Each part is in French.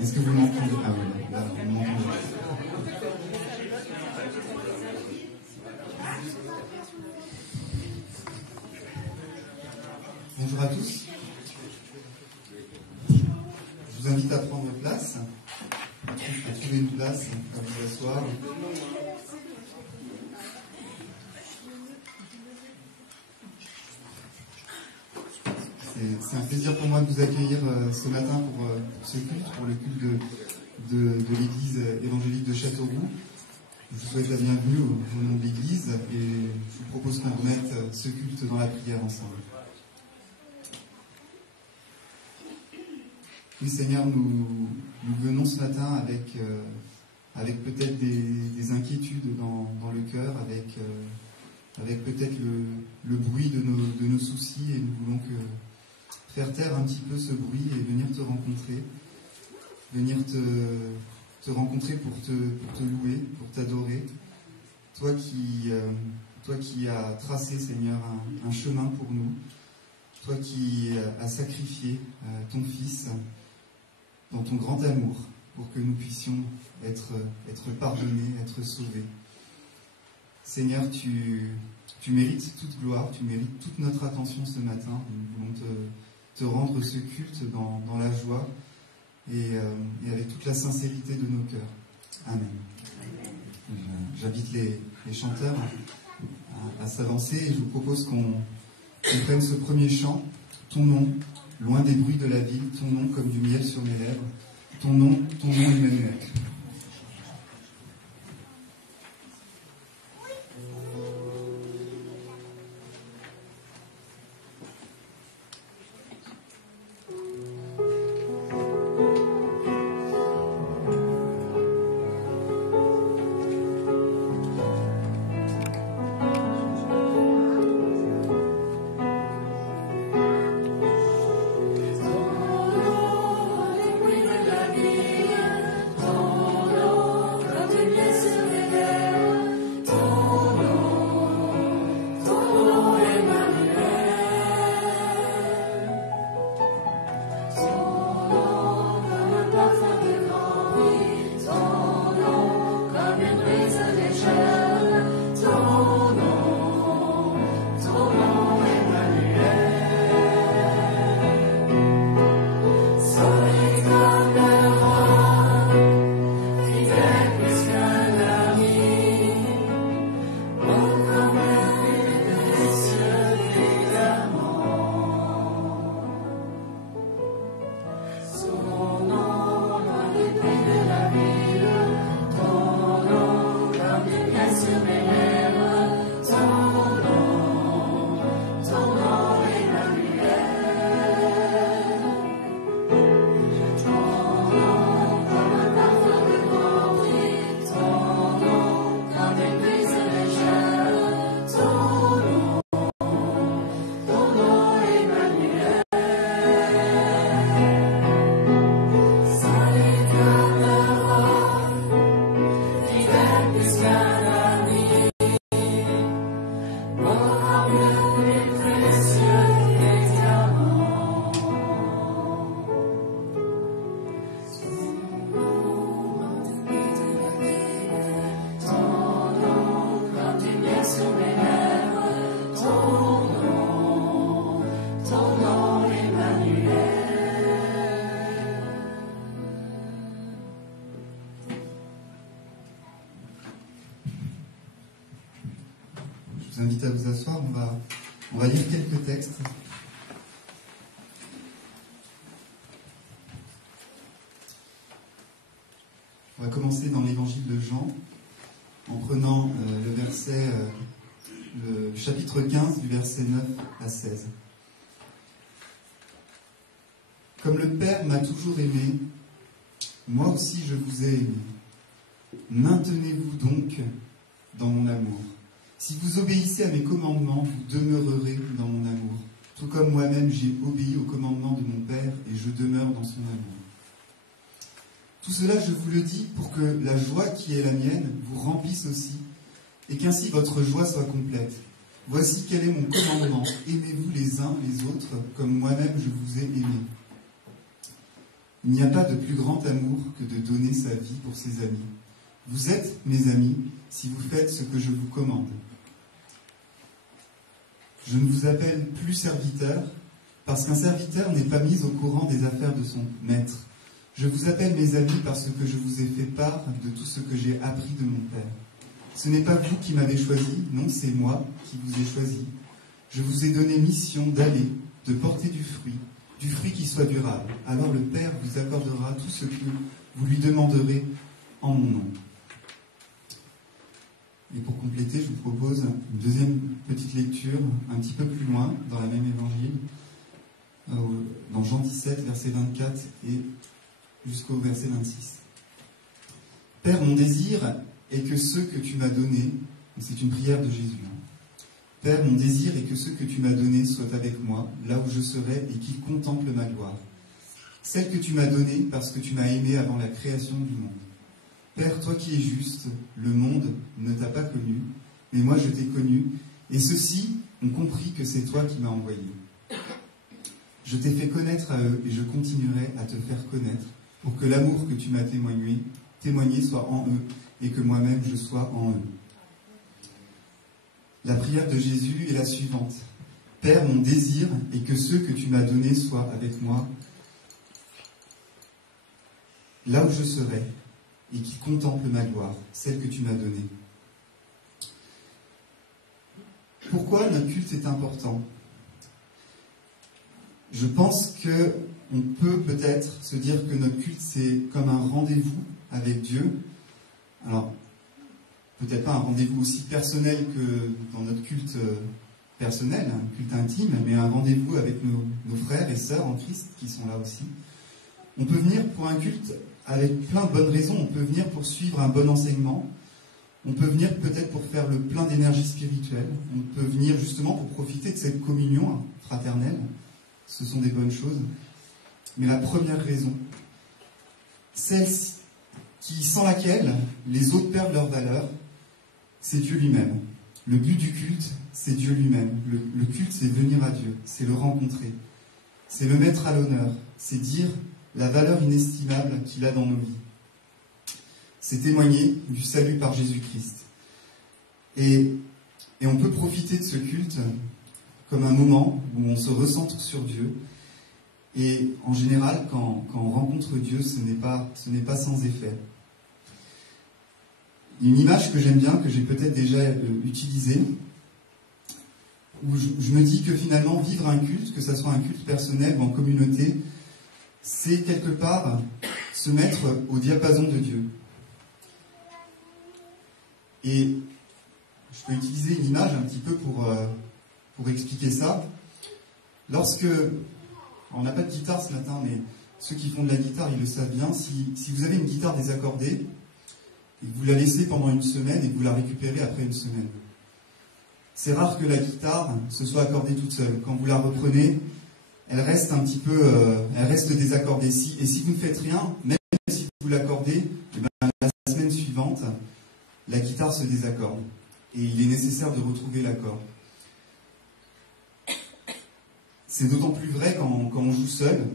Est-ce que vous m'entendez? Ah oui, là, vous m'entendez. Bonjour à tous. Je vous invite à prendre place, à trouver une place, à vous asseoir. C'est un plaisir pour moi de vous accueillir ce matin pour ce culte, pour le culte de l'église évangélique de Châteauroux. Je vous souhaite la bienvenue au nom de l'église et je vous propose qu'on remette ce culte dans la prière ensemble. Oui Seigneur, nous venons ce matin avec peut-être des inquiétudes dans le cœur, avec peut-être le bruit de nos soucis, et nous voulons faire taire un petit peu ce bruit et venir te rencontrer, te rencontrer pour te louer, pour t'adorer. Toi qui as tracé, Seigneur, un chemin pour nous, toi qui as sacrifié ton Fils dans ton grand amour pour que nous puissions être pardonnés, être sauvés. Seigneur, tu mérites toute gloire, tu mérites toute notre attention ce matin. Nous voulons te rendre ce culte dans la joie et avec toute la sincérité de nos cœurs. Amen. J'invite les chanteurs à s'avancer et je vous propose qu'on prenne ce premier chant. Ton nom, loin des bruits de la ville, ton nom comme du miel sur mes lèvres, ton nom Emmanuel. Je vous invite à vous asseoir, on va lire quelques textes. On va commencer dans l'évangile de Jean, en prenant le chapitre 15, du verset 9 à 16. Comme le Père m'a toujours aimé, moi aussi je vous ai aimé. Maintenez-vous donc dans mon amour. Si vous obéissez à mes commandements, vous demeurerez dans mon amour. Tout comme moi-même j'ai obéi aux commandements de mon Père et je demeure dans son amour. Tout cela, je vous le dis pour que la joie qui est la mienne vous remplisse aussi et qu'ainsi votre joie soit complète. Voici quel est mon commandement. Aimez-vous les uns les autres comme moi-même je vous ai aimé. Il n'y a pas de plus grand amour que de donner sa vie pour ses amis. Vous êtes mes amis si vous faites ce que je vous commande. Je ne vous appelle plus serviteur parce qu'un serviteur n'est pas mis au courant des affaires de son maître. Je vous appelle mes amis parce que je vous ai fait part de tout ce que j'ai appris de mon Père. Ce n'est pas vous qui m'avez choisi, non, c'est moi qui vous ai choisi. Je vous ai donné mission d'aller, de porter du fruit qui soit durable. Alors le Père vous accordera tout ce que vous lui demanderez en mon nom. Et pour compléter, je vous propose une deuxième petite lecture, un petit peu plus loin, dans la même évangile, dans Jean 17, verset 24 et jusqu'au verset 26. Père, mon désir est que ceux que tu m'as donnés, c'est une prière de Jésus, Père, mon désir est que ceux que tu m'as donnés soient avec moi, là où je serai, et qu'ils contemplent ma gloire. Celle que tu m'as donnée parce que tu m'as aimé avant la création du monde. Père, toi qui es juste, le monde ne t'a pas connu, mais moi je t'ai connu, et ceux-ci ont compris que c'est toi qui m'as envoyé. Je t'ai fait connaître à eux, et je continuerai à te faire connaître, pour que l'amour que tu m'as témoigné soit en eux, et que moi-même je sois en eux. La prière de Jésus est la suivante. Père, mon désir est que ceux que tu m'as donnés soient avec moi, là où je serai, et qui contemplent ma gloire, celle que tu m'as donnée. Pourquoi notre culte est important ? Je pense qu'on peut peut-être se dire que notre culte, c'est comme un rendez-vous avec Dieu. Alors, peut-être pas un rendez-vous aussi personnel que dans notre culte personnel, un culte intime, mais un rendez-vous avec nos frères et sœurs en Christ qui sont là aussi. On peut venir pour un culte avec plein de bonnes raisons. On peut venir pour suivre un bon enseignement. On peut venir peut-être pour faire le plein d'énergie spirituelle. On peut venir justement pour profiter de cette communion fraternelle. Ce sont des bonnes choses. Mais la première raison, celle sans laquelle les autres perdent leur valeur, c'est Dieu lui-même. Le but du culte, c'est Dieu lui-même. Le culte, c'est venir à Dieu, c'est le rencontrer, c'est le mettre à l'honneur, c'est dire la valeur inestimable qu'il a dans nos vies. C'est témoigner du salut par Jésus-Christ. Et on peut profiter de ce culte comme un moment où on se recentre sur Dieu. Et en général, quand on rencontre Dieu, ce n'est pas sans effet. Il y a une image que j'aime bien, que j'ai peut-être déjà utilisée, où je me dis que finalement, vivre un culte, que ce soit un culte personnel ou en communauté, c'est quelque part se mettre au diapason de Dieu. Et je peux utiliser une image un petit peu pour expliquer ça. On n'a pas de guitare ce matin, mais ceux qui font de la guitare, ils le savent bien. Si vous avez une guitare désaccordée, et que vous la laissez pendant une semaine et que vous la récupérez après une semaine, c'est rare que la guitare se soit accordée toute seule. Quand vous la reprenez, elle reste elle reste désaccordée. Et si vous ne faites rien, même si vous l'accordez, la semaine suivante, la guitare se désaccorde. Et il est nécessaire de retrouver l'accord. C'est d'autant plus vrai quand on joue seul.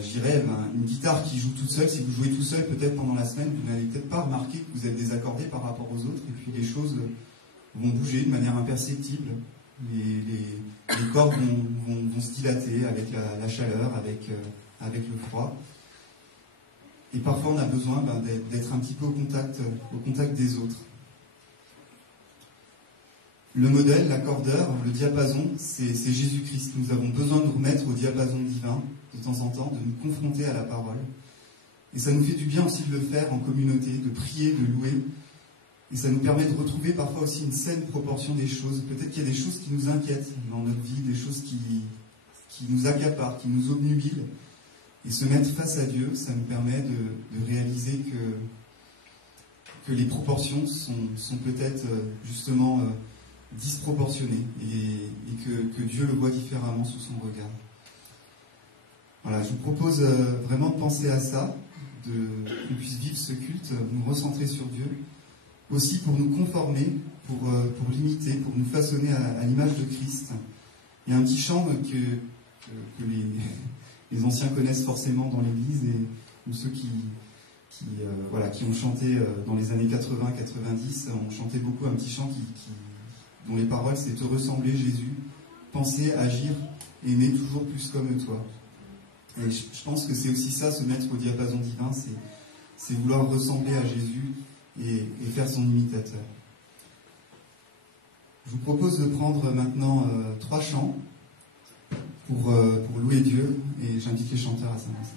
Je dirais, une guitare qui joue toute seule, si vous jouez tout seul, peut-être pendant la semaine, vous n'allez peut-être pas remarquer que vous êtes désaccordé par rapport aux autres, et puis les choses vont bouger de manière imperceptible. Les cordes vont se dilater avec la chaleur, avec le froid. Et parfois, on a besoin d'être un petit peu au contact des autres. Le modèle, l'accordeur, le diapason, c'est Jésus-Christ. Nous avons besoin de nous remettre au diapason divin, de temps en temps, de nous confronter à la parole. Et ça nous fait du bien aussi de le faire en communauté, de prier, de louer. Et ça nous permet de retrouver parfois aussi une saine proportion des choses. Peut-être qu'il y a des choses qui nous inquiètent dans notre vie, des choses qui nous accaparent, qui nous obnubilent. Et se mettre face à Dieu, ça nous permet de réaliser que les proportions sont peut-être justement disproportionnées et que Dieu le voit différemment sous son regard. Voilà, je vous propose vraiment de penser à ça, qu'on puisse vivre ce culte, nous recentrer sur Dieu, aussi pour nous conformer, pour l'imiter, pour nous façonner à l'image de Christ. Il y a un petit chant que les anciens connaissent forcément dans l'Église, ou ceux qui ont chanté dans les années 80-90, ont chanté beaucoup un petit chant dont les paroles c'est « Te ressembler Jésus, penser, agir, aimer toujours plus comme toi ». Et je pense que c'est aussi ça, se mettre au diapason divin, c'est vouloir ressembler à Jésus et faire son imitateur. Je vous propose de prendre maintenant 3 chants pour louer Dieu, et j'invite les chanteurs à s'avancer.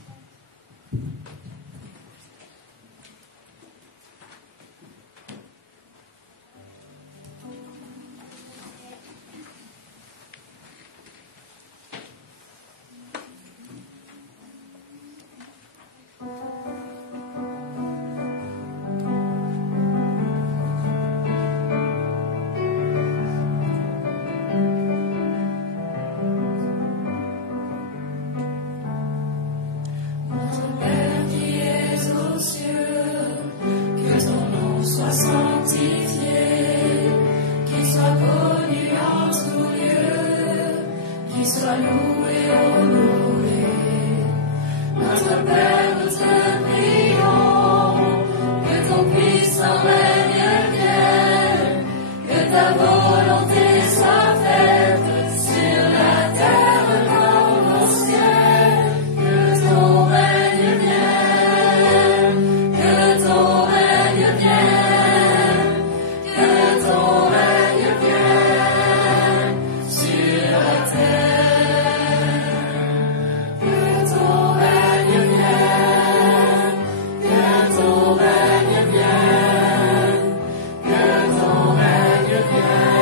Yeah.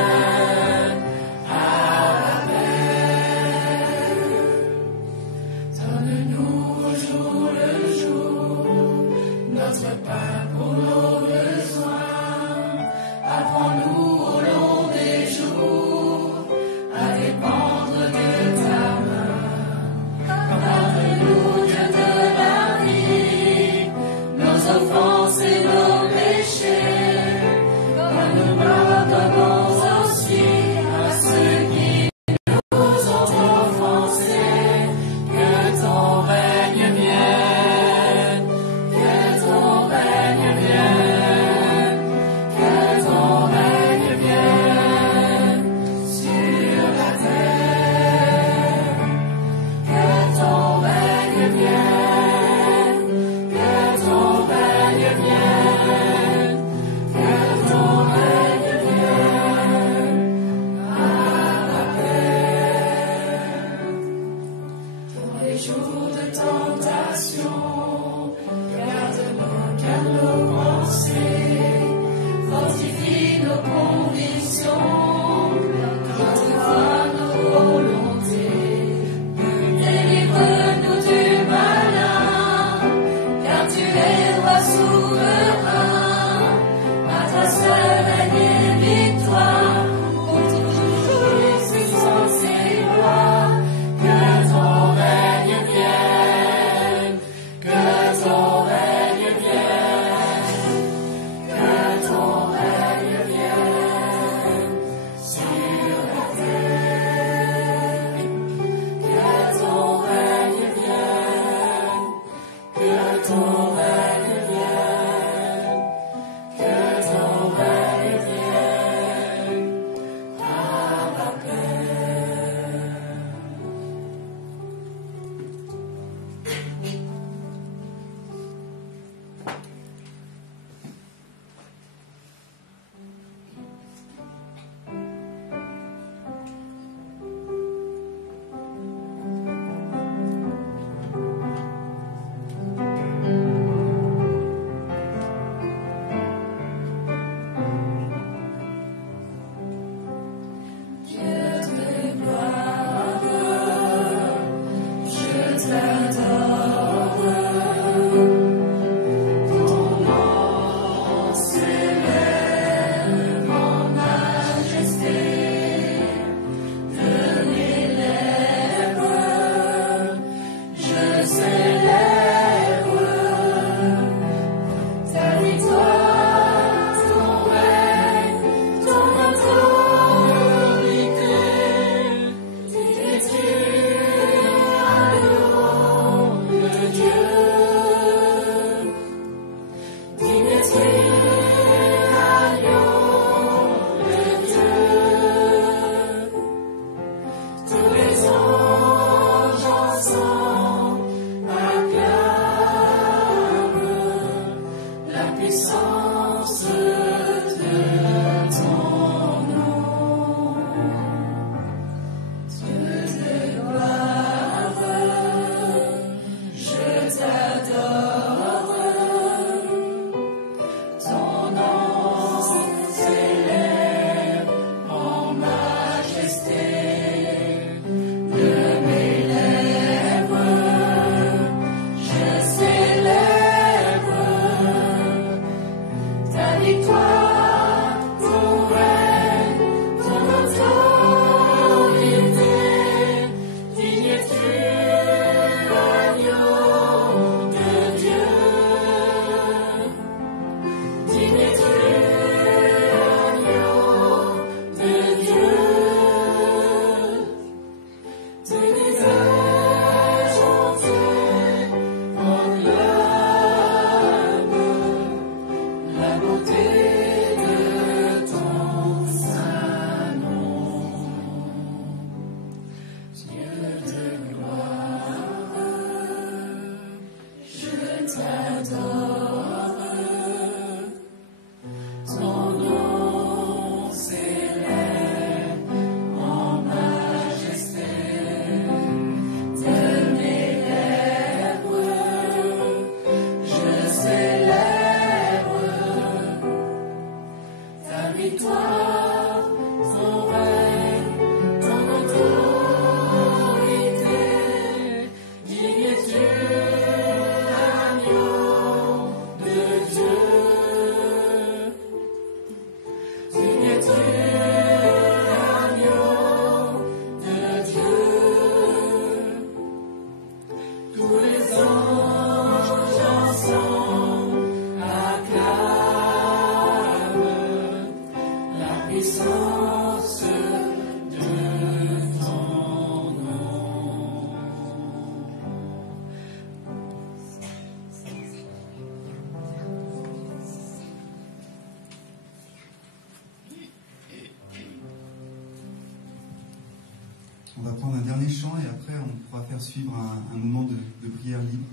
On va prendre un dernier chant et après on pourra faire suivre un moment de prière libre.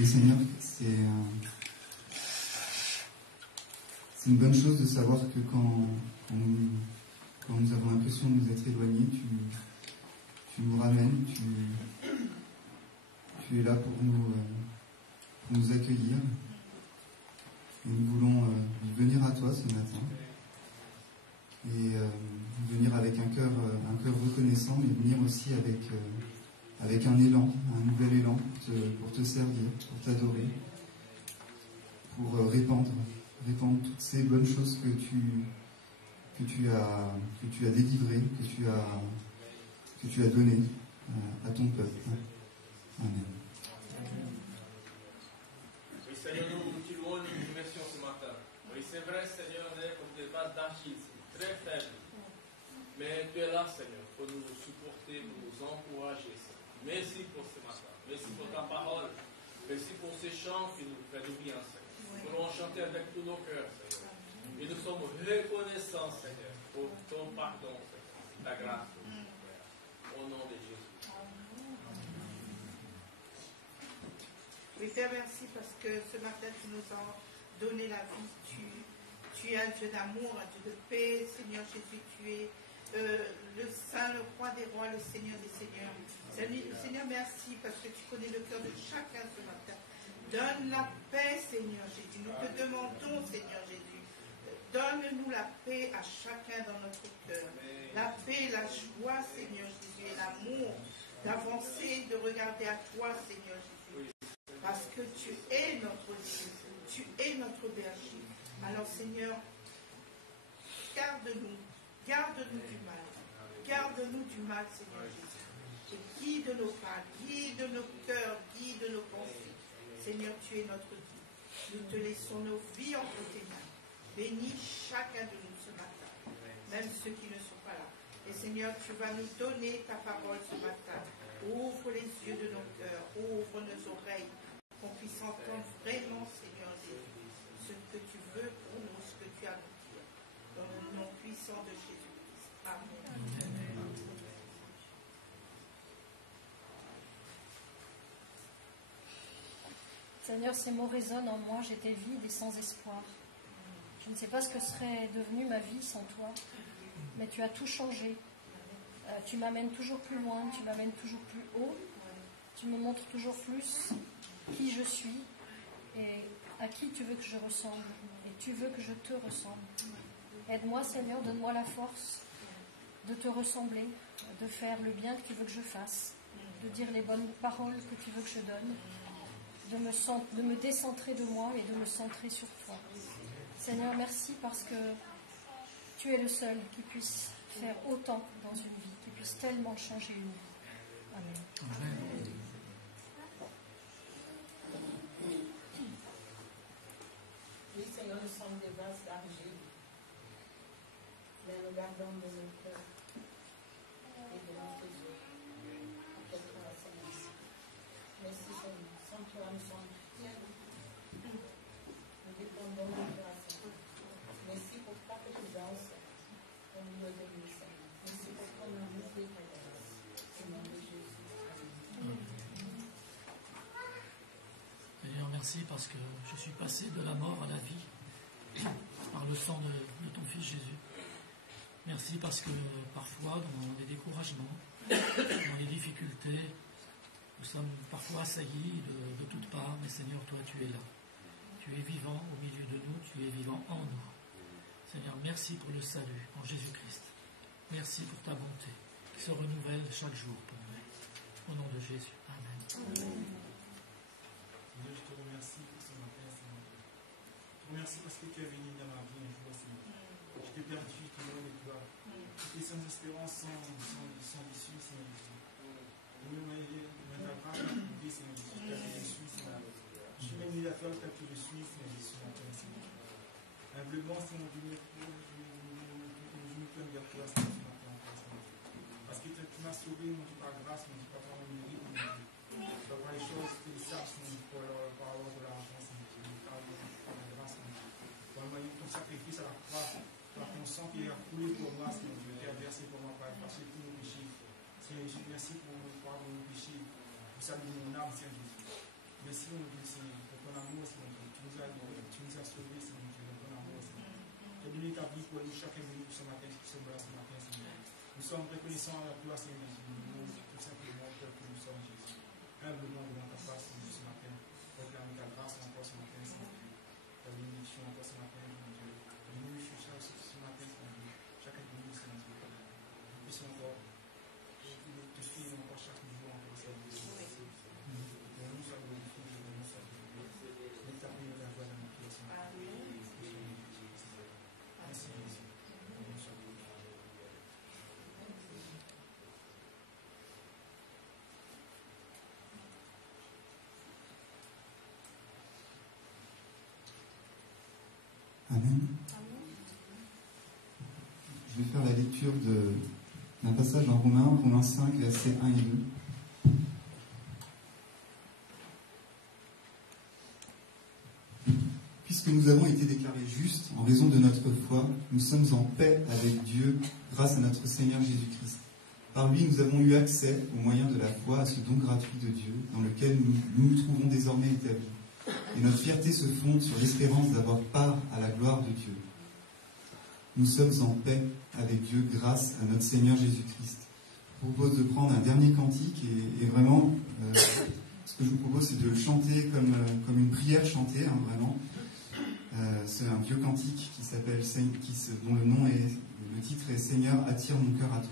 Et Seigneur, c'est une bonne chose de savoir que quand nous avons l'impression de nous être éloignés, tu nous ramènes, tu es là pour nous accueillir. Et nous voulons venir à toi ce matin et venir avec un cœur reconnaissant, mais venir aussi avec un élan, un nouvel élan pour te servir, pour t'adorer, pour répandre toutes ces bonnes choses que tu as délivrées, que tu as données à ton peuple. Amen. Seigneur, nous te louons, nous te remercions ce matin. c'est vrai, Seigneur, on est comme des vases d'argile, très faibles. Mais tu es là, Seigneur, pour nous supporter, pour nous encourager, Seigneur. Merci pour ce matin. Merci pour ta parole. Merci pour ces chants qui nous font du bien, Seigneur. Nous voulons chanter avec tous nos cœurs, Seigneur. Et nous sommes reconnaissants, Seigneur, pour ton pardon, Seigneur, ta grâce, Seigneur. Au nom de Jésus. Oui, Père, merci parce que ce matin, tu nous as donné la vie. Tu es un Dieu d'amour, un Dieu de paix. Seigneur Jésus, tu es le Saint, le Roi des rois, le Seigneur des seigneurs. Seigneur, merci parce que tu connais le cœur de chacun ce matin. Donne la paix, Seigneur Jésus. Nous te demandons, Seigneur Jésus, donne-nous la paix à chacun dans notre cœur. La paix, la joie, Seigneur Jésus, et l'amour d'avancer, de regarder à toi, Seigneur Jésus. Parce que tu es notre Dieu, tu es notre berger. Alors, Seigneur, garde-nous du mal. Garde-nous du mal, Seigneur Jésus. Et guide nos pas, guide nos cœurs, guide nos pensées. Seigneur, tu es notre Dieu. Nous te laissons nos vies entre tes mains. Bénis chacun de nous ce matin, même ceux qui ne sont pas là. Et Seigneur, tu vas nous donner ta parole ce matin. Ouvre les yeux de nos cœurs, ouvre nos oreilles, qu'on puisse entendre vraiment, Seigneur Jésus, ce que tu veux pour nous, ce que tu as à nous dire. Dans le nom puissant de Jésus-Christ. Amen. Seigneur, ces mots résonnent en moi, j'étais vide et sans espoir. Je ne sais pas ce que serait devenue ma vie sans toi, mais tu as tout changé. Tu m'amènes toujours plus loin, tu m'amènes toujours plus haut, tu me montres toujours plus qui je suis et à qui tu veux que je ressemble. Et tu veux que je te ressemble. Aide-moi, Seigneur, donne-moi la force de te ressembler, de faire le bien que tu veux que je fasse, de dire les bonnes paroles que tu veux que je donne, de me décentrer de moi et de me centrer sur toi. Seigneur, merci parce que tu es le seul qui puisse faire autant dans une vie, qui puisse tellement changer une vie. Amen. Oui, Seigneur, nous sommes des vases d'argile, mais nous gardons de nos cœurs et de nos yeux. Merci, Seigneur. Sans toi, nous sommes chrétiens. Nous dépendons de toi, Seigneur. Merci pour ta présence au milieu de nous, Seigneur. Merci pour ton amour et ta grâce. Au nom de Jésus. Amen. Seigneur, merci parce que je suis passé de la mort à la vie par le sang de ton Fils Jésus. Merci parce que parfois, dans les découragements, dans les difficultés, nous sommes parfois assaillis de toutes parts, mais Seigneur, toi, tu es là. Tu es vivant au milieu de nous, tu es vivant en nous. Seigneur, merci pour le salut en Jésus-Christ. Merci pour ta bonté qui se renouvelle chaque jour pour nous. Au nom de Jésus. Amen. Seigneur, je te remercie pour ce matin, Seigneur. Je te remercie parce que tu es venu dans ma vie un jour, Seigneur. Je t'ai perdu tout le monde de toi. J'étais sans espérance, sans issue, Seigneur Jésus. Je suis venu à faire tel que je suis, Seigneur Jésus, Seigneur. Humblement, Seigneur Dieu, je me tourne vers toi, Seigneur, ce matin, Seigneur. Parce que tu m'as sauvé, non pas par grâce, non pas par mon mérite, non pas par les choses que tu sais, Seigneur, par l'ordre de l'argent, Seigneur, par la grâce, Seigneur. Par ton sacrifice à la croix, par ton sang qui a coulé pour moi, Seigneur Dieu, qui a versé pour moi, par tous nos péchés. Seigneur Jésus, merci pour mon pardon de nos péchés, pour saluer mon âme, Seigneur Jésus. Merci, mon Dieu, Seigneur, pour ton amour, Seigneur Dieu. Tu nous as sauvés, Seigneur Dieu, pour ton amour, Seigneur. Tu as donné ta vie pour nous, chacun de nous, ce matin, Seigneur. Nous sommes reconnaissants à toi, Seigneur Jésus. Nous, tout simplement, que nous sommes, Jésus. Humblement devant ta face, Seigneur, ce matin. Réclamer ta grâce encore ce matin, Seigneur Dieu. Ta bénédiction encore ce matin, Seigneur Dieu. Ta bénédiction ce matin, Seigneur Dieu. Chacun de nous, Seigneur Dieu. Nous puissions encore te suivre encore chaque jour, encore, Seigneur Dieu. Nous sommes glorifiés, nous sommes glorifiés. L'éternel est la voix de notre pièce. Merci, Jésus. Nous sommes glorifiés. Amen. Je vais faire la lecture d'un passage en Romains 5, versets 1 et 2. Puisque nous avons été déclarés justes en raison de notre foi, nous sommes en paix avec Dieu grâce à notre Seigneur Jésus-Christ. Par lui, nous avons eu accès, au moyen de la foi, à ce don gratuit de Dieu, dans lequel nous nous trouvons désormais établis. Et notre fierté se fonde sur l'espérance d'avoir part à la gloire de Dieu. Nous sommes en paix avec Dieu grâce à notre Seigneur Jésus-Christ. Je vous propose de prendre un dernier cantique et vraiment, ce que je vous propose, c'est de le chanter comme une prière chantée, hein, vraiment. C'est un vieux cantique qui s'appelle, dont le titre est « Seigneur, attire mon cœur à toi ».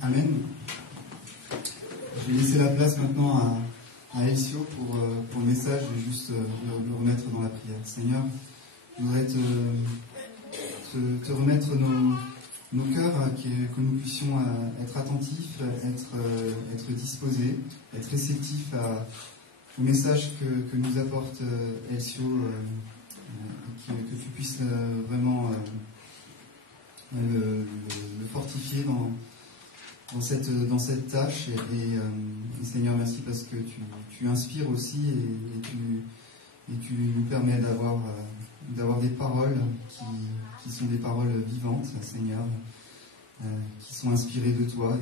Amen. Je vais laisser la place maintenant à Elcio pour le message et juste le remettre dans la prière. Seigneur, je voudrais te remettre nos cœurs, que nous puissions être attentifs, être disposés, être réceptifs au message que nous apporte Elcio, que tu puisses vraiment le fortifier dans cette tâche et Seigneur, merci parce que tu inspires aussi et tu nous permets d'avoir des paroles qui sont des paroles vivantes, Seigneur, qui sont inspirées de toi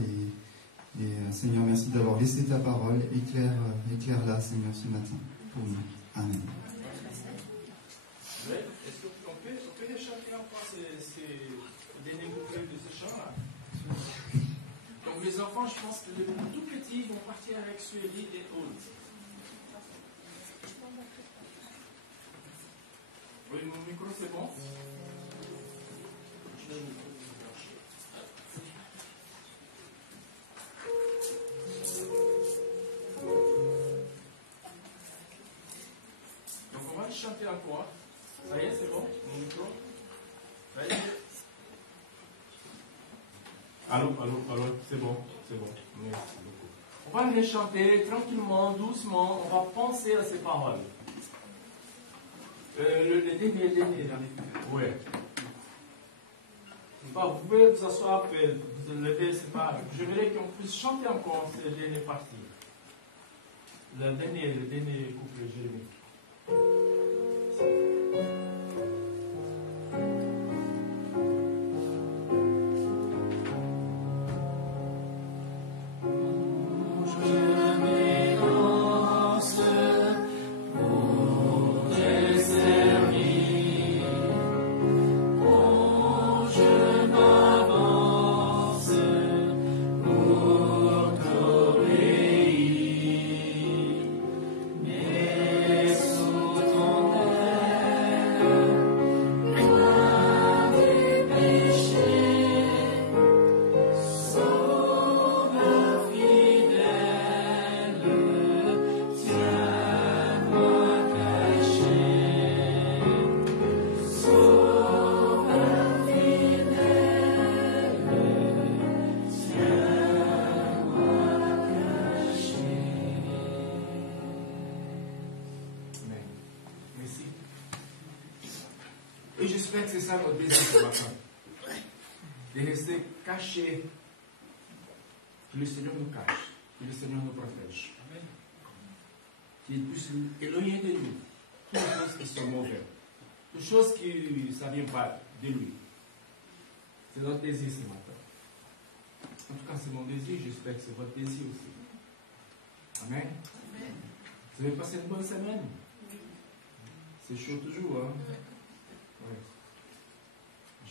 et Seigneur, merci d'avoir laissé ta parole, éclaire-la, Seigneur, ce matin pour nous. Amen. Oui, est-ce qu'on peut chanter encore ces derniers couplets de ce chant-là? Donc les enfants, je pense que les tout petits vont partir avec Sueli et Aude. Oui, mon micro c'est bon? Je vais le micro. Donc on va chanter chanter encore. Ça y est, c'est bon? Mon micro? Ça y est? Allô, c'est bon, c'est bon. Merci beaucoup. On va les chanter tranquillement, doucement. On va penser à ces paroles. Le dernier. Oui. Vous pouvez vous asseoir, vous lever, c'est pas. Je voudrais qu'on puisse chanter encore cette dernière partie. Le dernier couplet, Jérémie. Et j'espère que c'est ça notre désir ce matin. De rester caché. Que le Seigneur nous cache. Que le Seigneur nous protège. Qu'il puisse éloigner de nous toutes les choses qui sont mauvaises. Toutes les choses qui ne viennent pas de lui. C'est notre désir ce matin. En tout cas, c'est mon désir. J'espère que c'est votre désir aussi. Amen. Amen. Vous avez passé une bonne semaine? C'est chaud toujours, hein? Oui.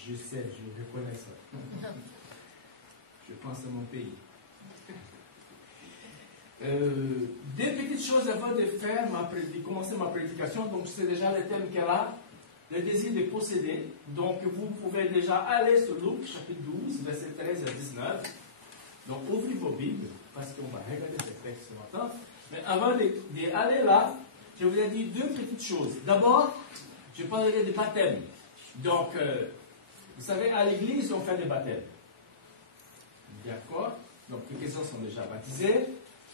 Je sais, je reconnais ça. Je pense à mon pays. Des petites choses avant de faire, de commencer ma prédication. Donc, c'est déjà le thème qu'elle a, le désir de posséder. Donc, vous pouvez déjà aller sur Luc, chapitre 12, verset 13 à 19. Donc, ouvrez vos Bibles, parce qu'on va regarder ce texte ce matin. Mais avant d'aller là, je vous ai dit deux petites choses. D'abord, je parlerai des baptêmes. Donc, vous savez, à l'église, on fait des baptêmes. D'accord? Donc, quelques-uns sont déjà baptisés.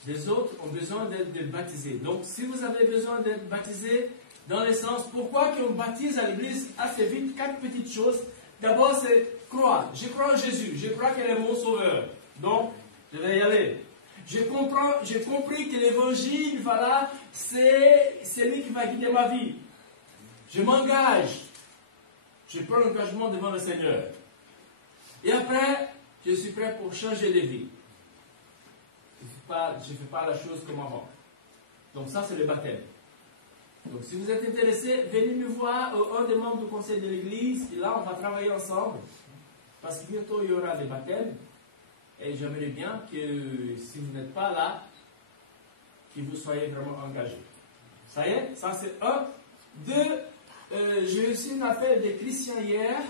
Les autres ont besoin d'être baptisés. Donc, si vous avez besoin d'être baptisés, dans le sens, pourquoi qu'on baptise à l'église assez vite? 4 petites choses. D'abord, c'est croire. Je crois en Jésus. Je crois qu'il est mon sauveur. Donc, je vais y aller. J'ai compris que l'évangile, voilà, c'est lui qui va guider ma vie. Je m'engage. Je prends l'engagement devant le Seigneur. Et après, je suis prêt pour changer de vie. Je ne fais pas la chose comme avant. Donc ça, c'est le baptême. Donc si vous êtes intéressé, venez me voir, un des membres du conseil de l'église. Et là, on va travailler ensemble. Parce que bientôt, il y aura des baptêmes. Et j'aimerais bien que, si vous n'êtes pas là, que vous soyez vraiment engagés. Ça y est? Ça, c'est un. Deux, j'ai reçu un appel des chrétiens hier.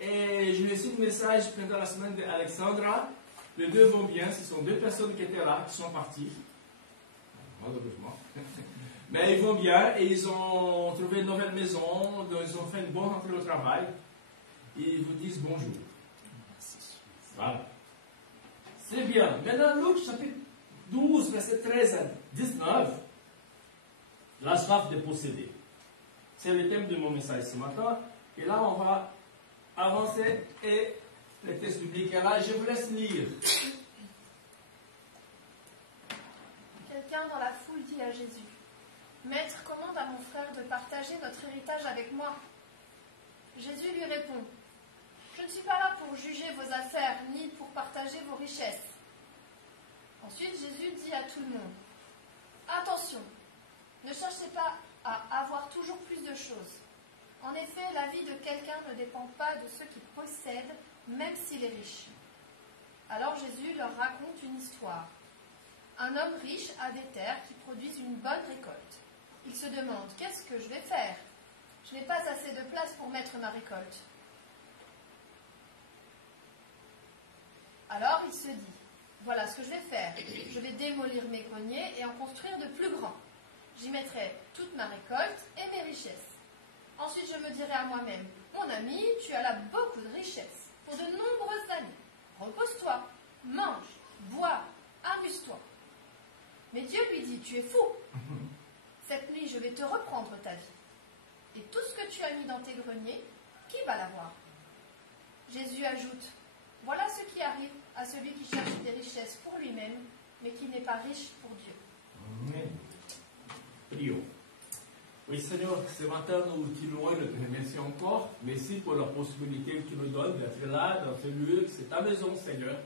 Et j'ai reçu un message pendant la semaine d'Alexandra. Les deux vont bien. Ce sont 2 personnes qui étaient là, qui sont parties. Malheureusement. Mais ils vont bien et ils ont trouvé une nouvelle maison. Ils ont fait une bonne rentrée au travail. Et ils vous disent bonjour. Voilà. C'est bien. Maintenant, Luc, chapitre 12, verset 13 à 19. La soif de posséder. C'est le thème de mon message ce matin. Et là, on va avancer et le texte biblique est là. Je vous laisse lire. Quelqu'un dans la foule dit à Jésus: Maître, commande à mon frère de partager notre héritage avec moi. Jésus lui répond: Je ne suis pas là pour juger vos affaires, ni pour partager vos richesses. Ensuite, Jésus dit à tout le monde: Attention, ne cherchez pas à avoir toujours plus de choses. En effet, la vie de quelqu'un ne dépend pas de ce qu'il possède, même s'il est riche. Alors Jésus leur raconte une histoire. Un homme riche a des terres qui produisent une bonne récolte. Il se demande: qu'est-ce que je vais faire? Je n'ai pas assez de place pour mettre ma récolte. Alors il se dit: voilà ce que je vais faire. Je vais démolir mes greniers et en construire de plus grands. J'y mettrai toute ma récolte et mes richesses. je me dirais à moi-même, mon ami, tu as là beaucoup de richesses, pour de nombreuses années. Repose-toi, mange, bois, amuse-toi. Mais Dieu lui dit, tu es fou. Cette nuit, je vais te reprendre ta vie. Et tout ce que tu as mis dans tes greniers, qui va l'avoir? Jésus ajoute, voilà ce qui arrive à celui qui cherche des richesses pour lui-même, mais qui n'est pas riche pour Dieu. Amen. Prions. Oui, Seigneur, ce matin, nous te louons et nous te remercions encore. Merci pour la possibilité que tu nous donnes d'être là, dans ce lieu. C'est ta maison, Seigneur.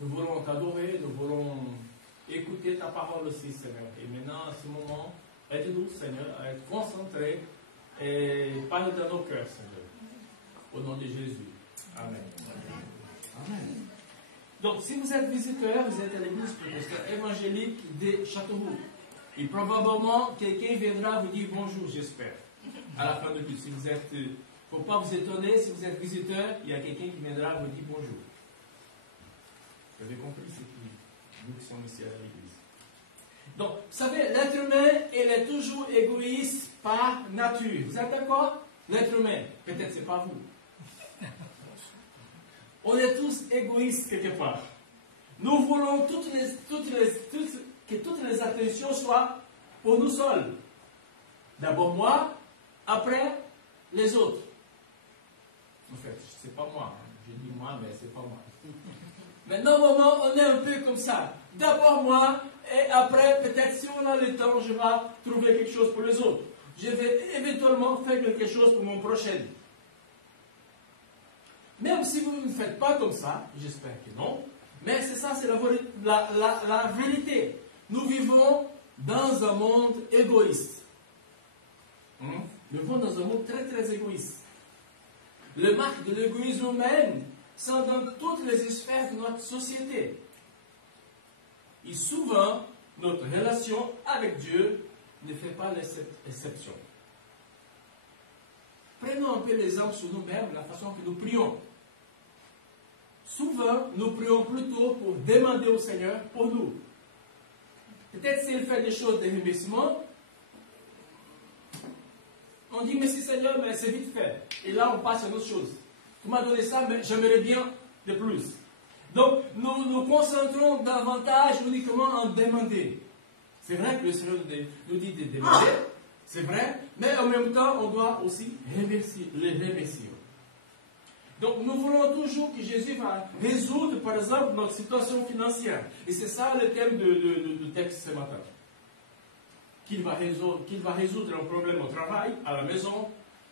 Nous voulons t'adorer, nous voulons écouter ta parole aussi, Seigneur. Et maintenant, à ce moment, aide-nous, Seigneur, à être concentrés et parle dans nos cœurs, Seigneur. Au nom de Jésus. Amen. Amen. Donc, si vous êtes visiteur, vous êtes à l'église évangélique de Châteauroux. Et probablement, quelqu'un viendra vous dire bonjour, j'espère, à la fin de tout. Si vous êtes, il ne faut pas vous étonner, si vous êtes visiteur, il y a quelqu'un qui viendra vous dire bonjour. Vous avez compris, c'est qui nous qui sommes ici à l'église. Donc, vous savez, l'être humain, il est toujours égoïste par nature. Vous êtes d'accord? L'être humain, peut-être c'est pas vous. On est tous égoïstes quelque part. Nous voulons que toutes les attentions soient pour nous seuls. D'abord moi, après les autres. En fait, c'est pas moi. Je dis moi, mais c'est pas moi. Mais normalement, on est un peu comme ça. D'abord moi, et après, peut-être si on a le temps, je vais trouver quelque chose pour les autres. Je vais éventuellement faire quelque chose pour mon prochain. Même si vous ne faites pas comme ça, j'espère que non, mais c'est ça, c'est la vérité. Nous vivons dans un monde égoïste. Nous vivons dans un monde très très égoïste. Les marques de l'égoïsme humain sont dans toutes les sphères de notre société. Et souvent, notre relation avec Dieu ne fait pas l'exception. Prenons un peu l'exemple sur nous-mêmes, la façon que nous prions. Souvent, nous prions plutôt pour demander au Seigneur pour nous. Peut-être s'il fait des choses de remerciement, on dit merci Seigneur, mais c'est vite fait. Et là, on passe à une autre chose. Tu m'as donné ça, mais j'aimerais bien de plus. Donc, nous nous concentrons davantage uniquement en demander. C'est vrai que le Seigneur nous dit de demander, c'est vrai, mais en même temps, on doit aussi les remercier. Donc, nous voulons toujours que Jésus va résoudre, par exemple, notre situation financière. Et c'est ça le thème du texte ce matin. Qu'il va résoudre un problème au travail, à la maison,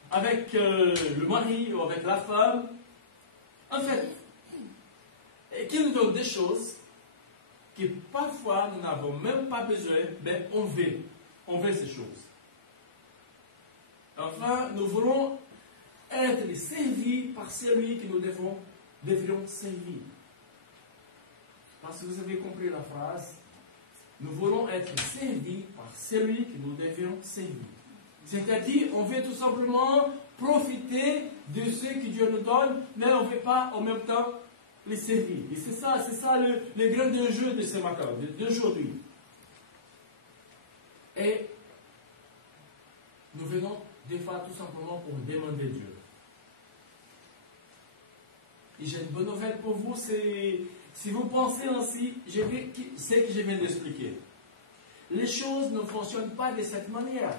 avec le mari ou avec la femme. En fait, qu'il nous donne des choses que parfois nous n'avons même pas besoin, mais on veut ces choses. Enfin, nous voulons être servis par celui que nous devrions servir. Parce que vous avez compris la phrase, nous voulons être servis par celui que nous devrions servir. C'est-à-dire, on veut tout simplement profiter de ce que Dieu nous donne, mais on ne veut pas en même temps les servir. Et c'est ça le grand enjeu de ce matin, d'aujourd'hui. Et nous venons des fois tout simplement pour demander Dieu. Et j'ai une bonne nouvelle pour vous, c'est si vous pensez ainsi, c'est que je viens d'expliquer. Les choses ne fonctionnent pas de cette manière.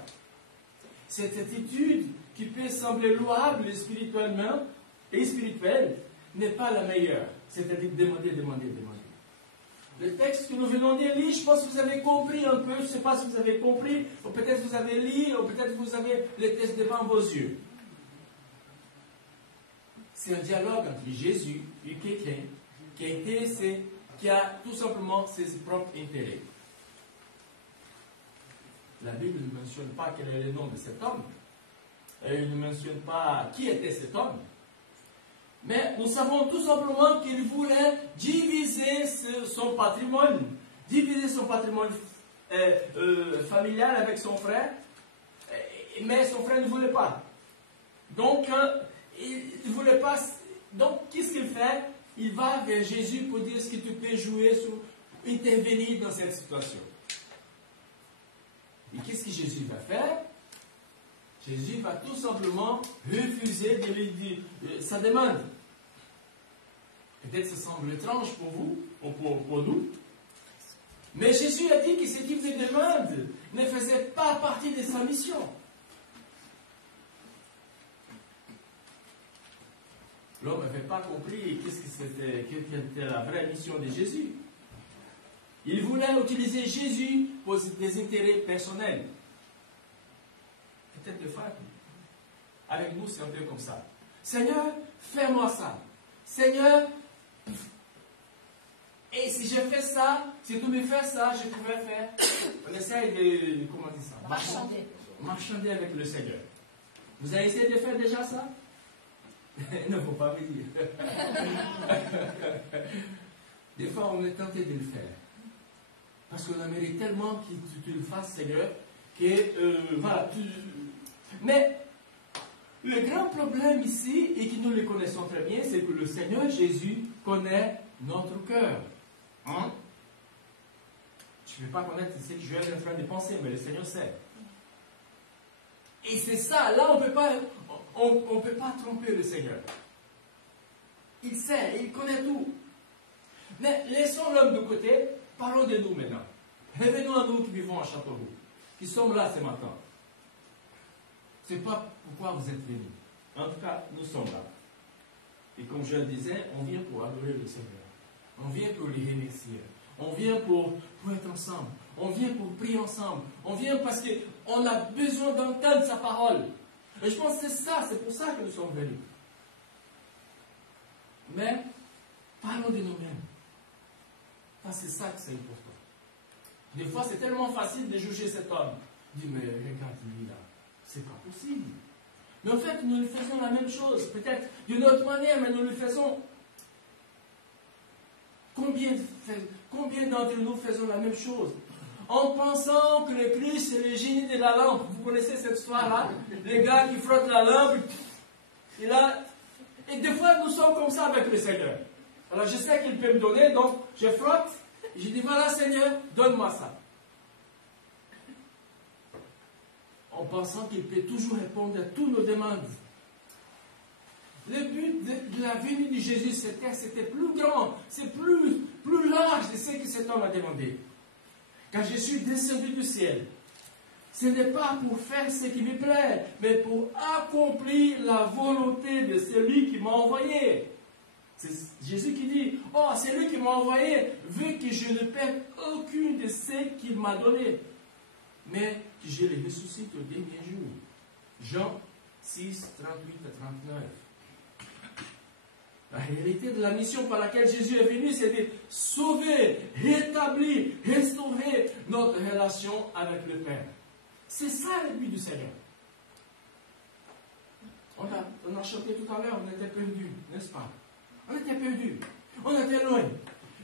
Cette attitude qui peut sembler louable spirituellement et spirituelle n'est pas la meilleure. C'est-à-dire demander. Le texte que nous venons de lire, je pense que vous avez compris un peu, je ne sais pas si vous avez compris, ou peut-être vous avez lu, ou peut-être vous avez le texte devant vos yeux. C'est un dialogue entre Jésus et quelqu'un qui est intéressé, qui a tout simplement ses propres intérêts. La Bible ne mentionne pas quel est le nom de cet homme. Elle ne mentionne pas qui était cet homme. Mais nous savons tout simplement qu'il voulait diviser son patrimoine. Diviser son patrimoine familial avec son frère. Mais son frère ne voulait pas. Donc, il ne voulait pas. Donc, qu'est-ce qu'il fait? Il va vers Jésus pour dire ce que tu peux jouer, intervenir dans cette situation. Et qu'est-ce que Jésus va faire? Jésus va tout simplement refuser de lui dire sa demande. Peut-être que ça semble étrange pour vous, ou pour nous. Mais Jésus a dit que ce type de demande ne faisait pas partie de sa mission. L'homme n'avait pas compris quelle était la vraie mission de Jésus. Il voulait utiliser Jésus pour des intérêts personnels. Peut-être des fois, avec nous, c'est un peu comme ça. Seigneur, fais-moi ça. Seigneur, et si je fais ça, si tu me fais ça, je pourrais faire. On essaye de, comment on dit ça? Marchander. Marchander avec le Seigneur. Vous avez essayé de faire déjà ça? Il ne faut pas me dire. Des fois, on est tenté de le faire. Parce qu'on aimerait tellement que tu le fasses, Seigneur, que, voilà, Mais, le grand problème ici, et que nous le connaissons très bien, c'est que le Seigneur Jésus connaît notre cœur. Hein? Tu ne peux pas connaître ce que je suis en train de penser, mais le Seigneur sait. Et c'est ça, là, on ne peut pas tromper le Seigneur. Il sait, il connaît tout. Mais laissons l'homme de côté, parlons de nous maintenant. Revenons à nous qui vivons à Châteauroux, qui sommes là ce matin. Ce n'est pas pourquoi vous êtes venus. En tout cas, nous sommes là. Et comme je le disais, on vient pour adorer le Seigneur. On vient pour les remercier. On vient pour être ensemble. On vient pour prier ensemble. On vient parce qu'on a besoin d'entendre sa parole. Et je pense que c'est pour ça que nous sommes venus. Mais, parlons de nous-mêmes. Parce que c'est ça que c'est important. Des fois, c'est tellement facile de juger cet homme. Dire, mais regarde lui là. C'est pas possible. Mais en fait, nous faisons la même chose. Peut-être d'une autre manière, mais nous le faisons. Combien d'entre nous faisons la même chose? En pensant que le Christ c'est le génie de la lampe. Vous connaissez cette histoire-là? Les gars qui frottent la lampe. Et des fois, nous sommes comme ça avec le Seigneur. Alors, je sais qu'il peut me donner, donc je frotte. Et je dis, voilà Seigneur, donne-moi ça. En pensant qu'il peut toujours répondre à toutes nos demandes. Le but de la venue de Jésus, c'était plus grand, c'est plus large de ce que cet homme a demandé. Quand je suis descendu du ciel, ce n'est pas pour faire ce qui me plaît, mais pour accomplir la volonté de celui qui m'a envoyé. C'est Jésus qui dit, oh, c'est lui qui m'a envoyé, veut que je ne perde aucune de ce qu'il m'a donné, mais que je les ressuscite au dernier jour. Jean 6, 38 à 39. La réalité de la mission par laquelle Jésus est venu, c'est de sauver, rétablir, restaurer notre relation avec le Père. C'est ça le but du Seigneur. On a chanté tout à l'heure, on était perdus, n'est-ce pas? On était perdus, on était loin.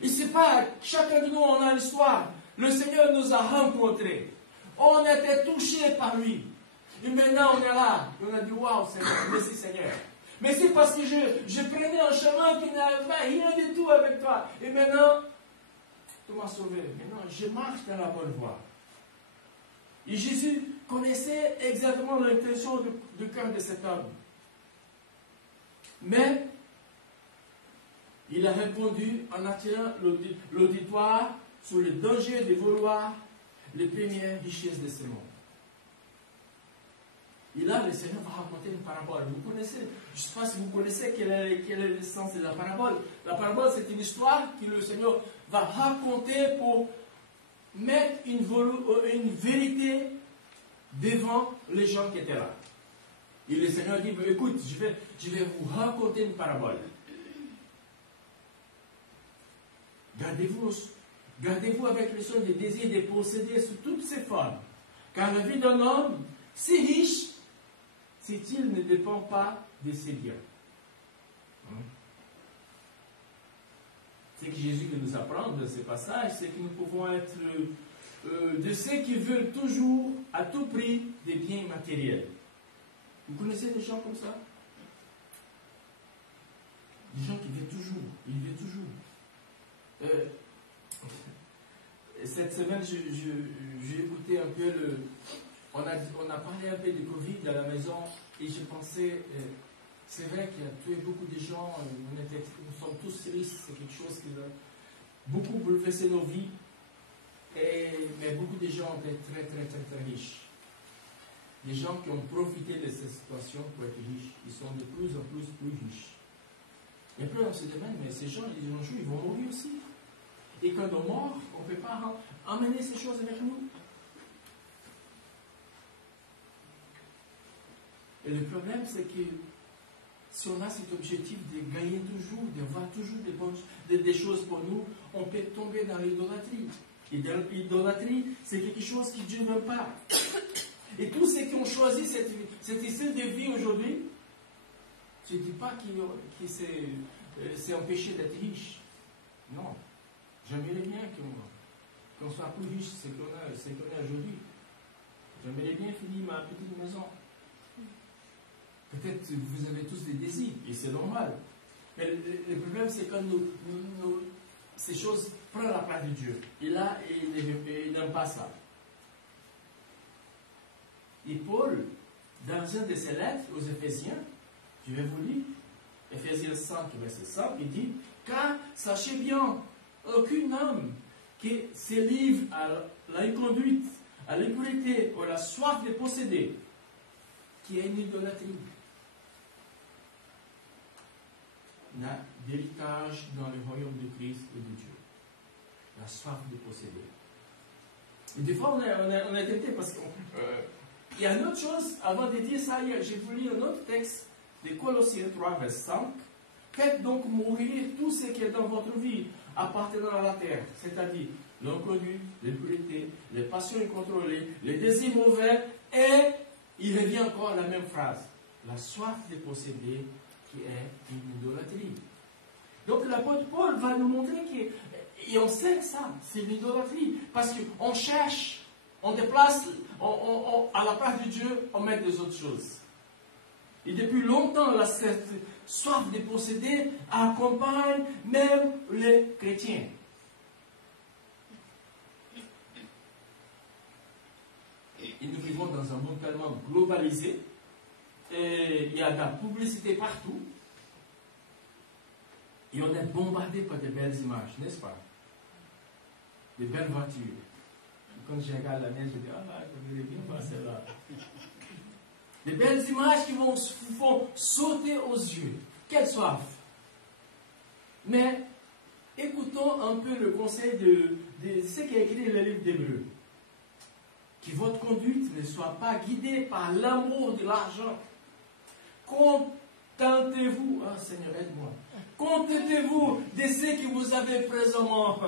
Et c'est pas, chacun de nous, on a une histoire. Le Seigneur nous a rencontrés. On était touchés par lui. Et maintenant, on est là. Et on a dit, waouh, Seigneur, merci Seigneur. Mais c'est parce que je prenais un chemin qui n'avait rien du tout avec toi. Et maintenant, tu m'as sauvé. Maintenant, je marche dans la bonne voie. Et Jésus connaissait exactement l'intention du cœur de cet homme. Mais, il a répondu en attirant l'auditoire sur le danger de vouloir les premières richesses de ce monde. Et là, le Seigneur va raconter une parabole. Vous connaissez, je ne sais pas si vous connaissez quel est le sens de la parabole. La parabole, c'est une histoire que le Seigneur va raconter pour mettre une vérité devant les gens qui étaient là. Et le Seigneur dit, écoute, je vais vous raconter une parabole. Gardez-vous avec le son des désirs de posséder sous toutes ses formes. Car la vie d'un homme, si riche, c'est qu'il ne dépend pas de ses biens. Ce que Jésus nous apprend dans ce passage, c'est que nous pouvons être de ceux qui veulent toujours, à tout prix, des biens matériels. Vous connaissez des gens comme ça? Des gens qui veulent toujours, ils veulent toujours. Cette semaine, j'ai écouté un peu On a parlé un peu de Covid à la maison et je pensais, c'est vrai qu'il a tué beaucoup de gens, nous sommes tous tristes, c'est quelque chose qui a beaucoup bouleversé nos vies, mais beaucoup de gens ont été très, très, très, très riches. Les gens qui ont profité de cette situation pour être riches, ils sont de plus en plus riches. Et puis on se demande, mais ces gens, les gens, ils vont mourir aussi. Et quand on meurt, on ne peut pas emmener ces choses avec nous. Et le problème, c'est que si on a cet objectif de gagner toujours, d'avoir toujours des choses pour nous, on peut tomber dans l'idolâtrie. Et dans l'idolâtrie, c'est quelque chose qui ne dure pas. Et tous ceux qui ont choisi cette style de vie aujourd'hui, je ne dis pas qu'ils s'est empêché d'être riche. Non. J'aimerais bien qu'on soit plus riche que ce qu'on a aujourd'hui. J'aimerais bien finir ma petite maison. Peut-être que vous avez tous des désirs, et c'est normal. Mais le problème, c'est quand ces choses prennent la part de Dieu. Et là, il n'aime pas ça. Et Paul, dans une de ses lettres aux Éphésiens, je vais vous lire, Éphésiens 5, verset 5, il dit, car sachez bien, aucun homme qui se livre à l'inconduite, à l'impureté ou à la soif de posséder, qui est une idolâtrie, n'a d'héritage dans le royaume de Christ et de Dieu. La soif de posséder. Et des fois, on est tenté parce qu'il y a une autre chose, avant de dire ça, j'ai voulu un autre texte de Colossiens 3, verset 5. Faites donc mourir tout ce qui est dans votre vie, appartenant à la terre, c'est-à-dire l'inconnu, l'impureté, les passions incontrôlées, les désirs mauvais, et il revient encore à la même phrase, la soif de posséder, qui est une idolâtrie. Donc l'apôtre Paul va nous montrer que, et on sait que ça, c'est l'idolâtrie, parce qu'on cherche, on déplace, à la place de Dieu, on met des autres choses. Et depuis longtemps, cette soif de posséder accompagne même les chrétiens. Et nous vivons dans un monde tellement globalisé, et il y a de la publicité partout, et on est bombardé par de belles images, n'est-ce pas? De belles voitures. Et quand je regarde la mienne, je dis, ah, je voudrais bien voir celle-là. Des belles images qui vous font sauter aux yeux. Quelle soif! Mais écoutons un peu le conseil de ce qui a écrit le livre d'Hébreux. Que votre conduite ne soit pas guidée par l'amour de l'argent. Contentez-vous, ah Seigneur, aide-moi. Contentez-vous de ce que vous avez présentement.